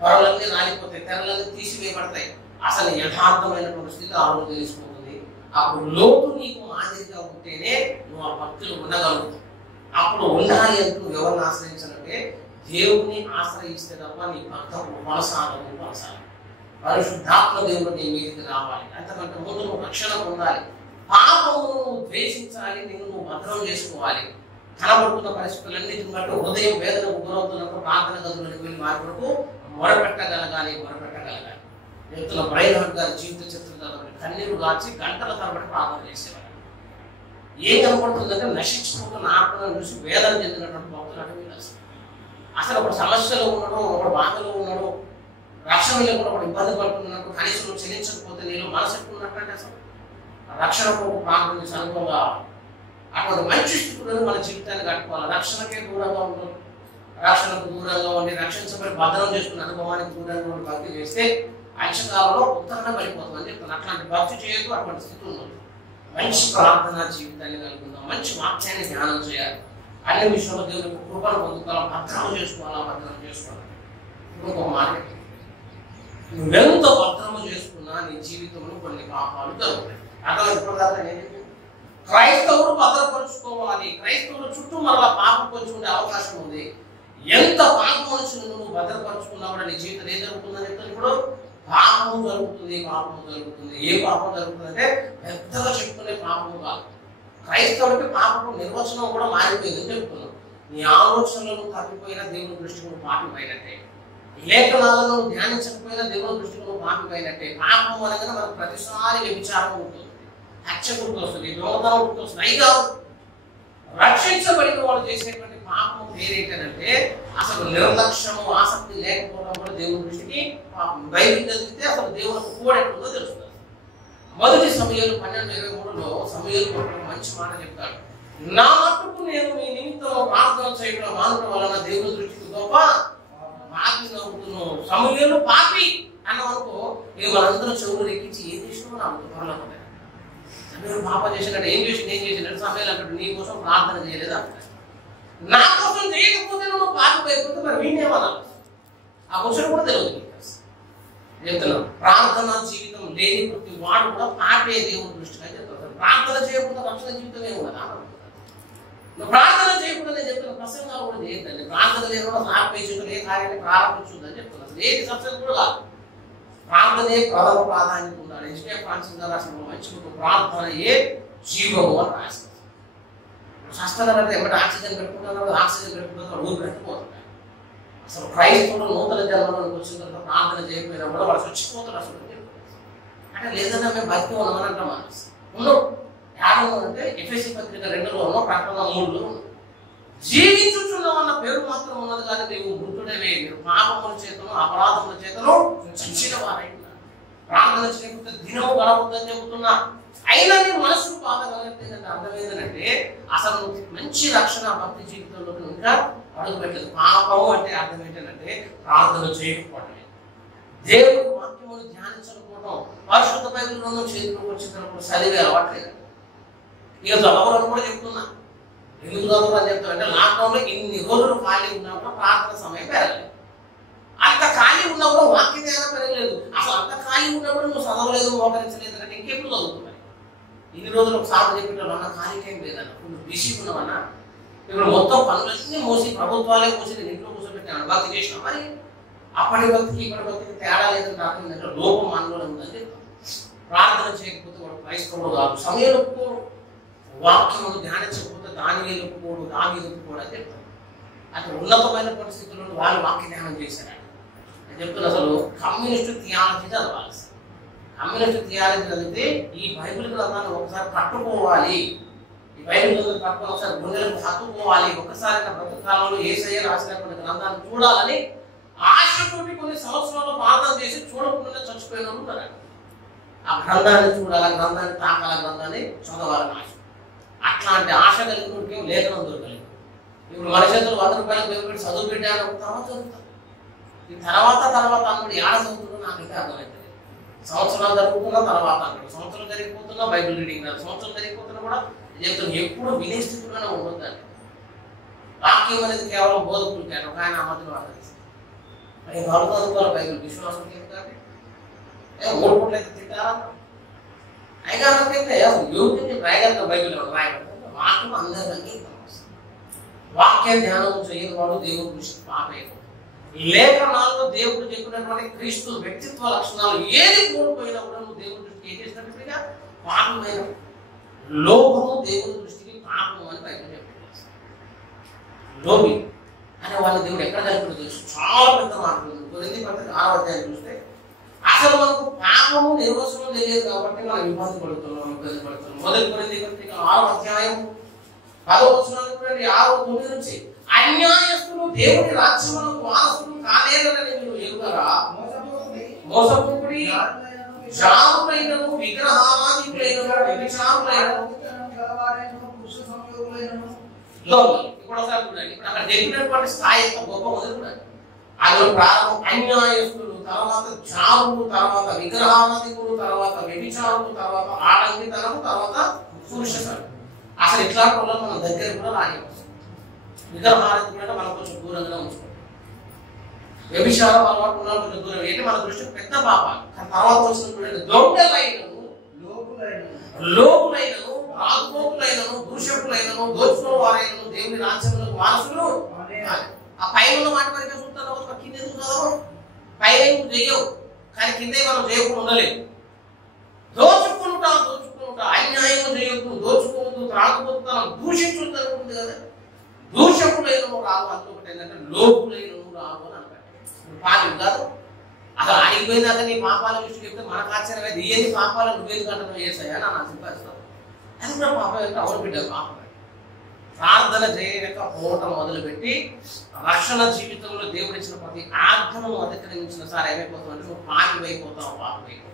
పొరలన్నీ రాలిపోతాయి, తెరలన్నీ తీసివేయబడతాయి. అసలు యథార్థమైనటువంటి స్థితి ఆ రోజు తెలిసిపోతుంది. అప్పుడు లోటు నీకు మాదిరిగా ఉంటేనే నువ్వు ఆ భక్తులు ఉండగలుగుతావు. అప్పుడు ఉండాలి అంటే నువ్వు ఎవరిని ఆశ్రయించాలంటే దేవుని ఆశ్రయిస్తే తప్ప నీ భక్తులు కొనసాగదు. పరిశుద్ధాత్మ దేవుడు నీ మీదకి రావాలి. అంతకంటే ముందు నువ్వు రక్షణ పొందాలి. పాపమును నువ్వు ద్వేషించాలి, నిన్ను నువ్వు భద్రం చేసుకోవాలి. కనబడుతున్న పరిస్థితులన్నిటిని బట్టి హృదయం వేదనకు గురవుతున్నప్పుడు ప్రార్థన గదులకు వెళ్ళి వారి వరకు మొరపెట్టగలగాలి. వ్యక్తుల బ్రైన్ గారి జీవిత చిత్రం కన్నీరు గాచి గంటల తరబడి ప్రార్థన చేసేవారు. ఏం కనపడుతుందంటే నశించుకుంటున్న ఆత్మను చూసి వేదన చెందినటువంటి భక్తులు అంటే అసలు ఒక సమస్యలో ఉన్నాడు, ఒక బాధలో ఉన్నాడు, రక్షణలో కూడా ఒక ఇబ్బంది పడుతున్నప్పుడు కనీసం నువ్వు చెల్లించకపోతే నేను మనసు ఎక్కున్నట్టంటే అసలు రక్షణ కొరకు ప్రార్థన చేసి అనుభవంగా అటువంటి మంచి స్థితులను మన జీవితాన్ని కట్టుకోవాలి. రక్షణకే దూరంగా ఉండదు, రక్షణకు దూరంగా ఉండి రక్షించబడి భద్రం చేసుకున్న అనుభవానికి దూరంగా ఉండి భక్తి చేస్తే అంశకాలంలో ఉత్తరణ పడిపోతుందని చెప్తాను. అట్లాంటి భక్తి చేయదు, అటువంటి స్థితి ఉండదు. మంచి ప్రార్థన జీవితాన్ని కలుగుతుందాం, మంచి వాక్యాన్ని ధ్యానం చేయాలి. అన్ని విషయంలో దేవుని కృపను పొందుకోవాలి, భద్రం చేసుకోవాలి. ఇంకొక మాట, నువ్వెంత భద్రము చేసుకున్నా నీ జీవితంలో కొన్ని పాపాలు జరుగుతాయి. అట్లా ఇప్పటిదాకా క్రైస్తవుడు భద్రపరుచుకోవాలి. క్రైస్తవుడు చుట్టూ మరలా పాపం కొంచెం ఉండే అవకాశం ఉంది. ఎంత పాపం నుంచి నువ్వు భద్రపరుచుకున్నా కూడా నీ జీవితం ఏం జరుగుతుందని చెప్తాను. ఇప్పుడు పాపము జరుగుతుంది. ఏ పాపం జరుగుతుంది అంటే పెద్దగా చెప్పుకునే పాపము కాదు. క్రైస్తవుడికి పాపము నిర్వచనం కూడా మారిపోయిందని చెప్తున్నాను. నీ ఆలోచనలను తప్పిపోయినా దేవుని దృష్టికి పాపిపోయినట్టే, లేఖనాలను ధ్యానించకపోయినా దేవుని దృష్టికి పాపిపోయినట్టే. పాపం అనగానే మనకు ప్రతిసారి వ్యభిచారం ఉంటుంది, హత్య గుర్తొస్తుంది, దొంగతనం గుర్తొస్తుంది. అయినా రక్షించబడిన వాళ్ళు చేసేటువంటి పాపం పేరేంటంటే అసలు నిర్లక్ష్యము, ఆసక్తి లేకపోవడం కూడా దేవుని దృష్టికి పాపం. బైబిల్ చదివితే అసలు దేవునికి కూడెట్టుందో తెలుస్తుంది. మొదటి సమయాలు 12:23లో సమయాలు మంచి మాట చెప్తాడు. నా మట్టుకు నేను మీ నిమిత్తం ప్రార్థన చేయడం మానడం వలన దేవుని దృష్టికి గొప్ప పాపి నవ్వుతున్నావు. సమయాలు పాపి అన్నవనుకో మేము మనందరం చెవులు ఎక్కించి ఏం చేసినామో నాకు త్వరలో సమయాలు పాప చేసినట్టు ఏం చేసినట్టు సమయాలు అంటాడు నీ కోసం ప్రార్థన చేయలేదు అంటాడు. నా కోసం చేయకపోతే నువ్వు పాపి అయిపోతే మరి వీణేమనాలి? ఆ క్వశ్చన్ కూడా తెలియదు. చెప్తున్నాను, ప్రార్థన జీవితం లేని ప్రతి వాడు కూడా పాపే దేవుని దృష్టిగా చెప్తాను. ప్రార్థన చేయకుండా రక్షణ జీవితం ఏమి కదా. నువ్వు ప్రార్థన చేయకుండా నేను చెప్తున్న ప్రసంగాలు కూడా చేయొద్దండి. ప్రార్థన లేని కూడా ఆపేసుకుని ఏ కార్యాన్ని ప్రారంభించుందని చెప్తున్నాను. ఏది సక్సెస్ కూడా కాదు. ప్రార్థనే ప్రథమ ప్రాధాన్యత ఉండాలి. ఎస్కే ఫ్రాన్సిస్ గారు రాసిన మంచి ప్రార్థనయే జీవము అని రాస్తారు. శాస్త్రాలు ఏమంటే ఆక్సిజన్ పెట్టుకుంటున్నారు, ఊరు పెట్టిపోతున్నారు. అసలు క్రైస్తవుడు నూతన జన్మలోకి వచ్చిన తర్వాత ప్రార్థన చేయకపోయినా కూడా వాళ్ళు చచ్చిపోతారు. అసలు అంటే లేదన్నా మేము బతికి ఉన్నామని అంటాం. ఉన్నాం యాడము అంటే ఎఫెసీ పత్రిక 2లో ప్రకటన 3లో జీవించుచున్నామన్న పేరు మాత్రం ఉన్నది కానీ నీవు మృతుడవే, మీరు పాపముల చేతను అపరాధముల చేతను చచ్చిన వారైనా ప్రార్థన చేయకపోతే దినము గడవద్దని చెబుతున్నా. అయినా నీ మనసుకు బాధ కలిగితే అర్థం ఏంటంటే అసలు మంచి రక్షణ భక్తి జీవితంలో ఇంకా అడుగు పెట్టలేదు. పాపము అంటే అర్థం ఏంటంటే ప్రార్థన చేయకపోవటమే, దేవుడి వాక్యమును ధ్యానించకపోవడం, పరిశుద్ధ బైబిల్ గ్రంథం చేతిలోకి వచ్చినప్పుడు చదివే అలవాట్లేదు. ఇక చదవడం కూడా చెప్తున్నా. ఎందుకు చదవాలని చెప్తానంటే లాక్డౌన్లో ఇన్ని రోజులు ఖాళీ ఉన్నా కూడా ప్రార్థన సమయం పెరగలేదు. అంత ఖాళీ ఉన్నా కూడా వాక్య ధ్యానం పెరగలేదు. అసలు అంత ఖాళీ ఉన్నప్పుడు నువ్వు చదవలేదు, మోకరించలేదు అంటే ఇంకెప్పుడు చదువుతున్నాయి? ఇన్ని రోజులు ఒక సాధన చెప్పేటప్పుడు అన్న ఖాళీకేం లేదన్న, నువ్వు బిజీ ఉన్నావన్నా. ఇప్పుడు మొత్తం పనులన్నీ మోసి ప్రభుత్వాలే మోసి నేను ఇంట్లో కూర్చోబెట్టాను భక్తి చేసిన. మరి అప్పటి భక్తికి ఇప్పటి భక్తికి తేడా లేదని రాకుండా లోపం మనలో ఉందని ప్రార్థన చేయకపోతే వాడు క్రైస్తవుడు కాదు. సమయంలో వాక్యమును ధ్యానించకపోతే దాని ఒప్పుకోడు, దాని ఒప్పుకోడు అని చెప్తాను. అక్కడ ఉన్నతమైన పరిస్థితుల్లో వాళ్ళు వాక్య ధ్యానం చేశారు అని చెప్తున్నా. అసలు కమ్యూనిస్టు థియాలజీ చదవాలి. కమ్యూనిస్ట్ థియాలజీ చదివితే ఈ బైబిల్ గ్రంథాన్ని ఒకసారి పట్టుకోవాలి, ఈ బైబిల్ గ్రంథాన్ని పట్టుకొని ఒకసారి గుండెలకు హత్తుకోవాలి, ఒకసారి నా బ్రతుకాలంలో యేసయ్య రాసినటువంటి గ్రంథాన్ని చూడాలని ఆశతోటి కొన్ని సంవత్సరాలు ప్రార్థన చేసి చూడకుండా చచ్చిపోయిన వాళ్ళు ఉన్నారు. ఆ గ్రంథాన్ని చూడాలి, గ్రంథాన్ని తాకాల, గ్రంథాన్ని చదవాలని ఆశ. అట్లాంటి ఆశ కలిగినకి లేఖనం దొరకలేదు. ఇప్పుడు మన చేతులు 100 రూపాయలకు పెట్టి చదువు పెట్టాను, తర్వాత చదువుతాను. ఈ తర్వాత అన్నప్పుడు ఏడ చదువుతుందో నాకైతే అర్థమవుతుంది. సంవత్సరాలు జరుగుతున్నా తర్వాత అన్నాడు, సంవత్సరం జరిగిపోతున్నా బైబిల్ రీడింగ్ రాదు, సంవత్సరం జరిగిపోతున్నా కూడా చెప్తాను. ఎప్పుడు వినే స్థితిలోనే ఉండొద్దండి. వాక్యం అనేది కేవలం బోధకులు కాదు, ఒక ఆయన అమర్తులు ఆదరిస్తారు. ఆయన చదువుకోవాలి బైబిల్, విశ్వాసం ఎందుకంటే 3 పూటలు అయితే తింటారా? అయినా అనుకుంటే యోగ్యం రాయగలుగుతా బైబిల్ రాయగలుగుతా. వాక్యం అందరికీ వాక్య ధ్యానం చేయని వాడు దేవుడి దృష్టి పాపేయదు. లేఖనాల్లో దేవుడు చెప్పినటువంటి క్రీస్తు వ్యక్తిత్వ లక్షణాలు ఏది కోల్పోయినా కూడా నువ్వు దేవుడి దృష్టికి ఏం చేసినట్టుగా పాపమైన లోభము దేవుడి దృష్టికి పాపం అని బయట చెప్పారు. లోభి అనే వాళ్ళ దేవుడు ఎక్కడ కలిపి తెలుసు, చాలా పెద్ద మాటలు. 6వ అధ్యాయం చూస్తే అసలు మనకు పాపము నిర్వచనం తెలియదు కాబట్టి మనం ఇబ్బంది పడుతున్నాం. మొదటి కొరింథీ పత్రిక 6వ అధ్యాయం 10వ వచనం 6-9 నుంచి అన్యాయస్తులు దేవుని రాజ్యమునకు వారసులు కాలేరని మీరు ఎరుగరా? మోసపోకుడి, జారులైనను, విగ్రహారాధికులైనను, వ్యభిచారులైనను, ఇప్పుడు ఒకసారి చూడండి, ఇప్పుడు అక్కడ చెప్పినటువంటి స్థాయి ఎంత గొప్ప మొదలు. అందులో ప్రారంభం అన్యాయస్తులు, తర్వాత జారులు, తర్వాత విగ్రహారాధికులు, తర్వాత వ్యభిచారులు, తర్వాత ఆడంగితనము, తర్వాత పురుషతనం. అసలు ఇట్లాంటి వాళ్ళు మన దగ్గర కూడా రానివ్వచ్చు. విగ్రహారాధికులు అంటే మనం కొంచెం దూరంగా ఉంచుకోవాలి. వ్యభిచారం అలవాటు ఉన్న కొంచెం దూరం ఏంటి, మన దృష్టికి పెద్ద పాపాలు. తర్వాత వచ్చినటువంటి దొంగలైనను, లోకులైనను, రాజులైనను, దూషకులైనను, దోచుకున్న వారైనను దేవుని రాజ్యములకు వారసులు. ఆ పైన మాట వరకే చూస్తాను, కింద ఎందుకు చదవరు? పైన చెయ్యవు, కానీ కింద మనం చేయకుండా ఉండలేము. దోచుకుంటా అన్యాయం చేయొద్దు, దోచుకోవద్దు, త్రాగుబోతుతనం, దూషించొద్దు అనుకుంటుంది కదా. దూషకులైన రావు అనుకోటి ఏంటంటే లోకులైన రావు అని అనమాట. పాపం కాదు అసలు ఆడిపోయిందాక నీ పాపాల విషయం చెప్తే మనకు ఆశ్చర్యం అయితే ఏది పాపాలు నువ్వేది కంటే చేసాయా నా సింపాదిస్తాను. అది కూడా పాపం యొక్క అవును బిడ్డ పాపం. ప్రార్థన చేయక పోవటం మొదలుపెట్టి రక్షణ జీవితంలో దేవుడు ఇచ్చిన ప్రతి ఆజ్ఞను అతిక్రమించిన సార్ ఏమైపోతావు, నువ్వు పాపం అయిపోతావు, పాపం అయిపోతావు.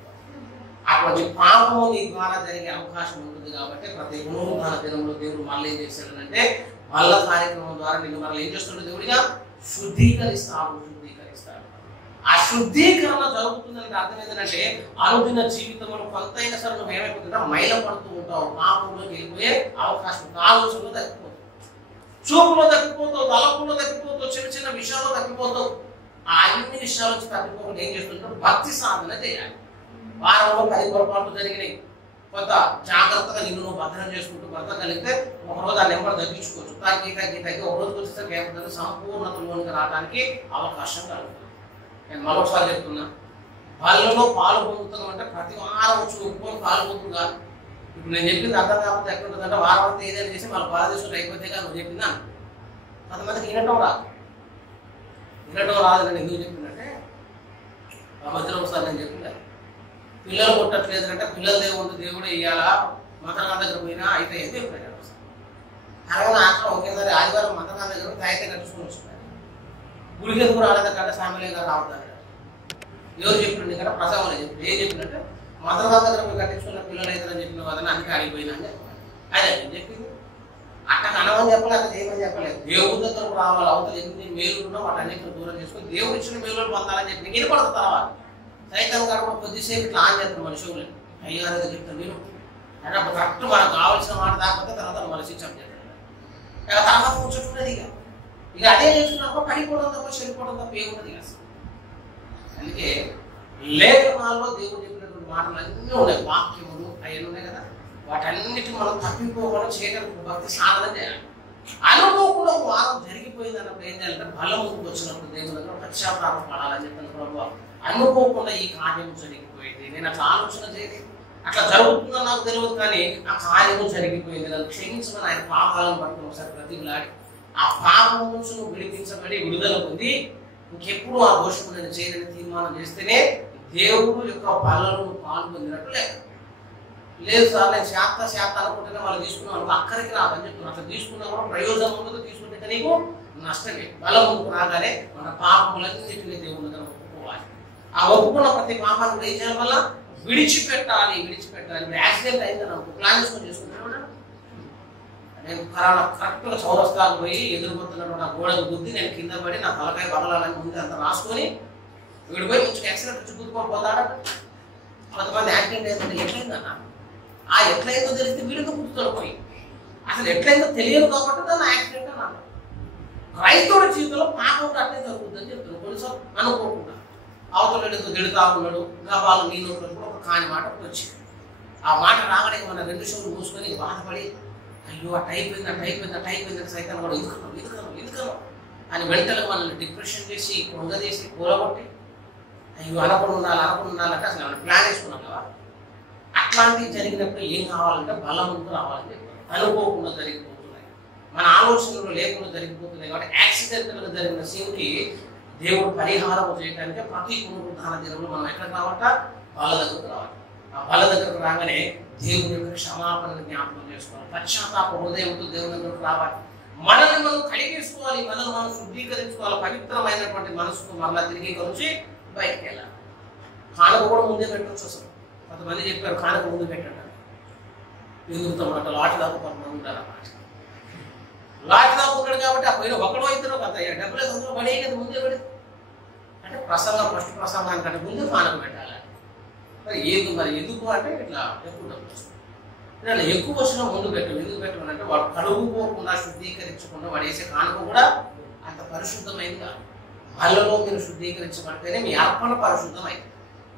అటువంటి పాపము నీ ద్వారా జరిగే అవకాశం ఉంటుంది. కాబట్టి ప్రతి పునరుద్ధాన దినంలో దేవుడు మళ్ళీ ఏం చేస్తాడంటే మళ్ళా కార్యక్రమం ద్వారా నిన్ను మళ్ళీ ఏం చేస్తుంటే దేవుడిగా శుద్ధీకరిస్తాడు. ఆ శుద్ధీకరణ జరుగుతుందని అర్థం ఏంటంటే అనుదిన జీవితంలో కొంతైనా సరే నువ్వు ఏమైపోతుంటే మైల పడుతూ ఉంటావు, పాపంలోకి వెళ్ళిపోయే అవకాశం, ఆలోచనలో తగ్గిపోతావు, చూపులో తగ్గిపోతావు, తలపులో తగ్గిపోతావు, చిన్న చిన్న విషయాల్లో తగ్గిపోతావు. ఆ అన్ని విషయాల నుంచి తగ్గిపోకుండా ఏం చేస్తుంటావు, భక్తి సాధన చేయాలి. వారంలో 10 పొరపాట్లు జరిగినాయి, కొంత జాగ్రత్తగా నిన్ను నువ్వు భద్రం చేసుకుంటూ బ్రతకగలిగితే ఒకరోజు ఆ నెంబర్ తగ్గించుకోవచ్చు. తగ్గి ఒక రోజుకి వచ్చేసరికి ఏమవుతుంది, సంపూర్ణతలోనికి రావడానికి అవకాశం కలుగుతుంది. నేను మరొకసారి చెప్తున్నా, వాళ్ళలో పాలు పొందుతున్నాం అంటే ప్రతి వారం వచ్చి ఒప్పుకొని పాలు పొందుతుంది కాదు. ఇప్పుడు నేను చెప్పింది అర్థం కాకపోతే ఎక్కడ ఉంటుందంటే వారం అంతా ఏదైనా చేసి వాళ్ళ భారతదేశంలో అయిపోతే కానీ నువ్వు చెప్పిందా కొంతమందికి వినటం రాదు. నేను ఎందుకు చెప్పిందంటే ఆ మధ్యలో ఒకసారి నేను చెప్పిందా, పిల్లలు కొట్టట్లేదు అంటే పిల్లలు దేవుడు దేవుడే ఇవ్వాలా, మతనా దగ్గర పోయినా అయితే ఏం చెప్పాడు. అలాగే అక్కడ ఒకేసారి ఆదివారం మతనా దగ్గర తాయితే కట్టుకుని వచ్చినాడు. గుడికి ఎందుకు రాలేదంటే సామలేగా రావద్దాడు. ఎవరు చెప్పిండు ఇక్కడ ప్రసంగంలో చెప్పి ఏం చెప్పినట్టే మతనా దగ్గర పోయి కట్టించుకున్న పిల్లలు అవుతారని చెప్పిన కదని అందుకే ఆడిపోయినా అని చెప్పాలి. అదే చెప్పింది అట్ట కనవని చెప్పలేదు, అక్కడ చేయమని చెప్పలేదు. దేవుడి దగ్గర రావాలి, అవతల ఎన్ని మేలు ఉన్నా వాటన్నిటిని దూరం చేసుకుని దేవుడు ఇచ్చిన మేలు పొందాలని చెప్పి నేను పడతా తర్వాత సైతం కాదు కొద్దిసేపు ఇట్లా ఆన్ చేస్తాం మనుషులు అయ్యో అనేది చెప్తాను నేను అంటే అప్పుడు కరెక్ట్ మనకు కావాల్సిన మాట దాకపోతే తర్వాత మన శిక్షణ చేస్తాను తర్వాత కూర్చుంటున్నది. ఇక అదే చేస్తున్నప్పుడు పడిపోవడం తప్ప చెడిపోవడం తప్ప ఏమున్నది అసలు. అందుకే లేఖనాల్లో దేవుడు చెప్పినటువంటి మాటలు అన్నీ ఉన్నాయి, వాక్యములు అవన్నీ ఉన్నాయి కదా, వాటన్నిటిని మనం తప్పిపోకుండా చేయడానికి భక్తి సాధన చేయాలి. అనుకోకుండా వారం జరిగిపోయింది అన్నప్పుడు ఏం చేయాలంటే బలం వచ్చినప్పుడు దేవుని దగ్గర పశ్చాత్తాపం పడాలని చెప్పిన ప్రభావ అనుకోకుండా ఈ కార్యము జరిగిపోయింది, నేను అట్లా ఆలోచన చేయలేదు, అట్లా జరుగుతుందని నాకు తెలియదు, కానీ ఆ కార్యము జరిగిపోయింది, నన్ను క్షమించమని ఆయన పాపాలను పట్టుకుని ఒకసారి ప్రతిలాడి ఆ పాపం నుంచి నువ్వు విడిపించబడి విడుదల పొంది ఇంకెప్పుడు ఆ దోషము నేను చేయదని తీర్మానం చేస్తేనే దేవుడు యొక్క బలలో పాల్పొందినట్టు లేక. లేదు సార్ నేను శాత అనుకుంటేనే వాళ్ళు తీసుకున్నాను అక్కడికి రాదని చెప్తున్నాను. అట్లా తీసుకున్నా కూడా ప్రయోజనం ఉండదు, తీసుకుంటే నీకు నష్టమే. బలం ముందుకు రాగానే మన పాపములన్నింటినీ దేవుని దగ్గర ఒప్పుకోవాలి. ఆ ఒప్పుకున్న ప్రతి పాపాన్ని కూడా ఏం చేయడం వల్ల విడిచిపెట్టాలి. ఇప్పుడు యాక్సిడెంట్ అయిందని అనుకో ప్లాన్ చేసుకుంటున్నాను. నేను కరెక్ట్గా చౌరస్తాకు పోయి ఎదురుపోతున్నాడు నా గోడకు గుద్ది నేను కింద పడి నా తలకాయ బగలాలని ముందు అంత రాసుకొని వీడు పోయి కొంచెం యాక్సిడెంట్ వచ్చి గుద్దుకొని పోతాడు. కొంతమంది యాక్సిడెంట్ అయిందంటే ఎట్లయిందన్నా ఎట్లయిందో తెలిస్తే వీడికి గుర్తుతాడు పోయి. అసలు ఎట్లయిందో తెలియదు కాబట్టి దాన్ని యాక్సిడెంట్ అని అన్నాడు. రైతుల జీవితంలో పాపం కూడా అట్లే జరుగుతుందని చెప్తున్నాడు. కొన్నిసార్లు అనుకోకుండా అవతల తిడుతా ఉన్నాడు, గబాలు నీ నోట్లో కూడా ఒక కాని మాట వచ్చింది. ఆ మాట రాగానే మన రెండు షోలు మూసుకొని బాధపడి అయ్యో అట్ అయిపోయింది సైతం కూడా ఎందుకను అని వెంటనే మనల్ని డిప్రెషన్ చేసి కొంగదేసి కూరగొట్టి అయ్యో అనకుండా ఉండాలంటే అసలు మనం ప్లాన్ వేసుకున్నాం కదా. అట్లాంటివి జరిగినప్పుడు ఏం కావాలంటే బలం ముందు రావాలని చెప్పారు. అనుకోకుండా జరిగిపోతున్నాయి, మన ఆలోచనలు లేకుండా జరిగిపోతున్నాయి. కాబట్టి యాక్సిడెంటల్గా జరిగిన సీన్కి దేవుడు పరిహారం చేయడానికి ప్రతి పునరుద్ధాన దినంలో మనం ఎక్కడికి రావాలంట బల దగ్గరకు రావాలి. ఆ బల దగ్గరకు రాగానే దేవుని యొక్క క్షమాపణను జ్ఞాపకం చేసుకోవాలి. పశ్చాత్తాప హృదయంతో దేవుని దగ్గరకు రావాలి. మనల్ని మనం కడిగేసుకోవాలి, మనల్ని మనం శుద్ధీకరించుకోవాలి. పవిత్రమైనటువంటి మనసుకు మరలా తిరిగి వచ్చి బయటకు వెళ్ళాలి. కానుక కూడా ముందే పెట్టవచ్చు. అసలు కొంతమంది చెప్పారు కానుక ముందు పెట్టండి. ఎందుకుతో మాట లాటి దాకా కొంతమంది ఉంటారు. అన్నమాట లాటి దాకా ఉంటాడు కాబట్టి ఆ పోయిన ఒకడో ఇద్దరు కదా డబ్బులు అందులో పడే కదా ముందే పెడి అంటే ఫస్ట్ ప్రసంగానికంటే ముందే కానుక పెట్టాలి. మరి ఎందుకు అంటే ఇట్లా ఎక్కువ డబ్బులు ఇట్లా ఎక్కువ వచ్చినా ముందు ఎందుకు పెట్టమంటే వాడు కడుగుపోకుండా శుద్ధీకరించకుండా వాడు వేసే కానుక కూడా అంత పరిశుద్ధమైంది కాదు. వాళ్ళలో మీరు శుద్ధీకరించబడితేనే మీ అర్పణ పరిశుద్ధమైంది.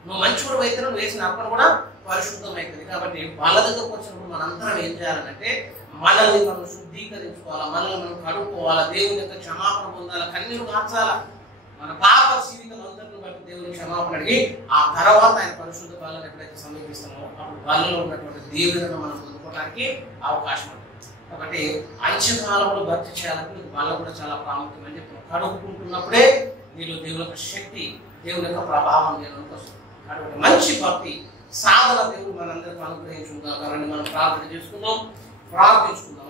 నువ్వు మంచివాడు అయితే నువ్వు వేసిన అర్పణ కూడా పరిశుద్ధమవుతుంది. కాబట్టి వాళ్ళ దగ్గరకు వచ్చినప్పుడు మనందరం ఏం చేయాలంటే మనల్ని మనం శుద్ధీకరించుకోవాలా, మనల్ని మనం కడుక్కోవాలా, దేవుని యొక్క క్షమాపణ పొందాలా, కన్నీరు మార్చాలా. మన పాప జీవితం అంతటిని బట్టి దేవుని క్షమాపణ అడిగి ఆ తర్వాత ఆయన పరిశుద్ధ వాళ్ళని ఎప్పుడైతే సమీపిస్తామో అప్పుడు వాళ్ళలో ఉన్నటువంటి దేవులను మనం పొందుకోవడానికి అవకాశం ఉంటుంది. కాబట్టి అంత్యకాలంలో భక్తి చేయాలంటే వాళ్ళ కూడా చాలా ప్రాముఖ్యం అని చెప్పి కడుక్కుంటున్నప్పుడే నీలో దేవుని యొక్క శక్తి, దేవుని యొక్క ప్రభావం దేవునికి వస్తుంది. కాబట్టి మంచి భక్తి సాధన దేవుడు మనందరికీ అనుగ్రహించుకుందాం. మనం ప్రార్థించుకుందాం.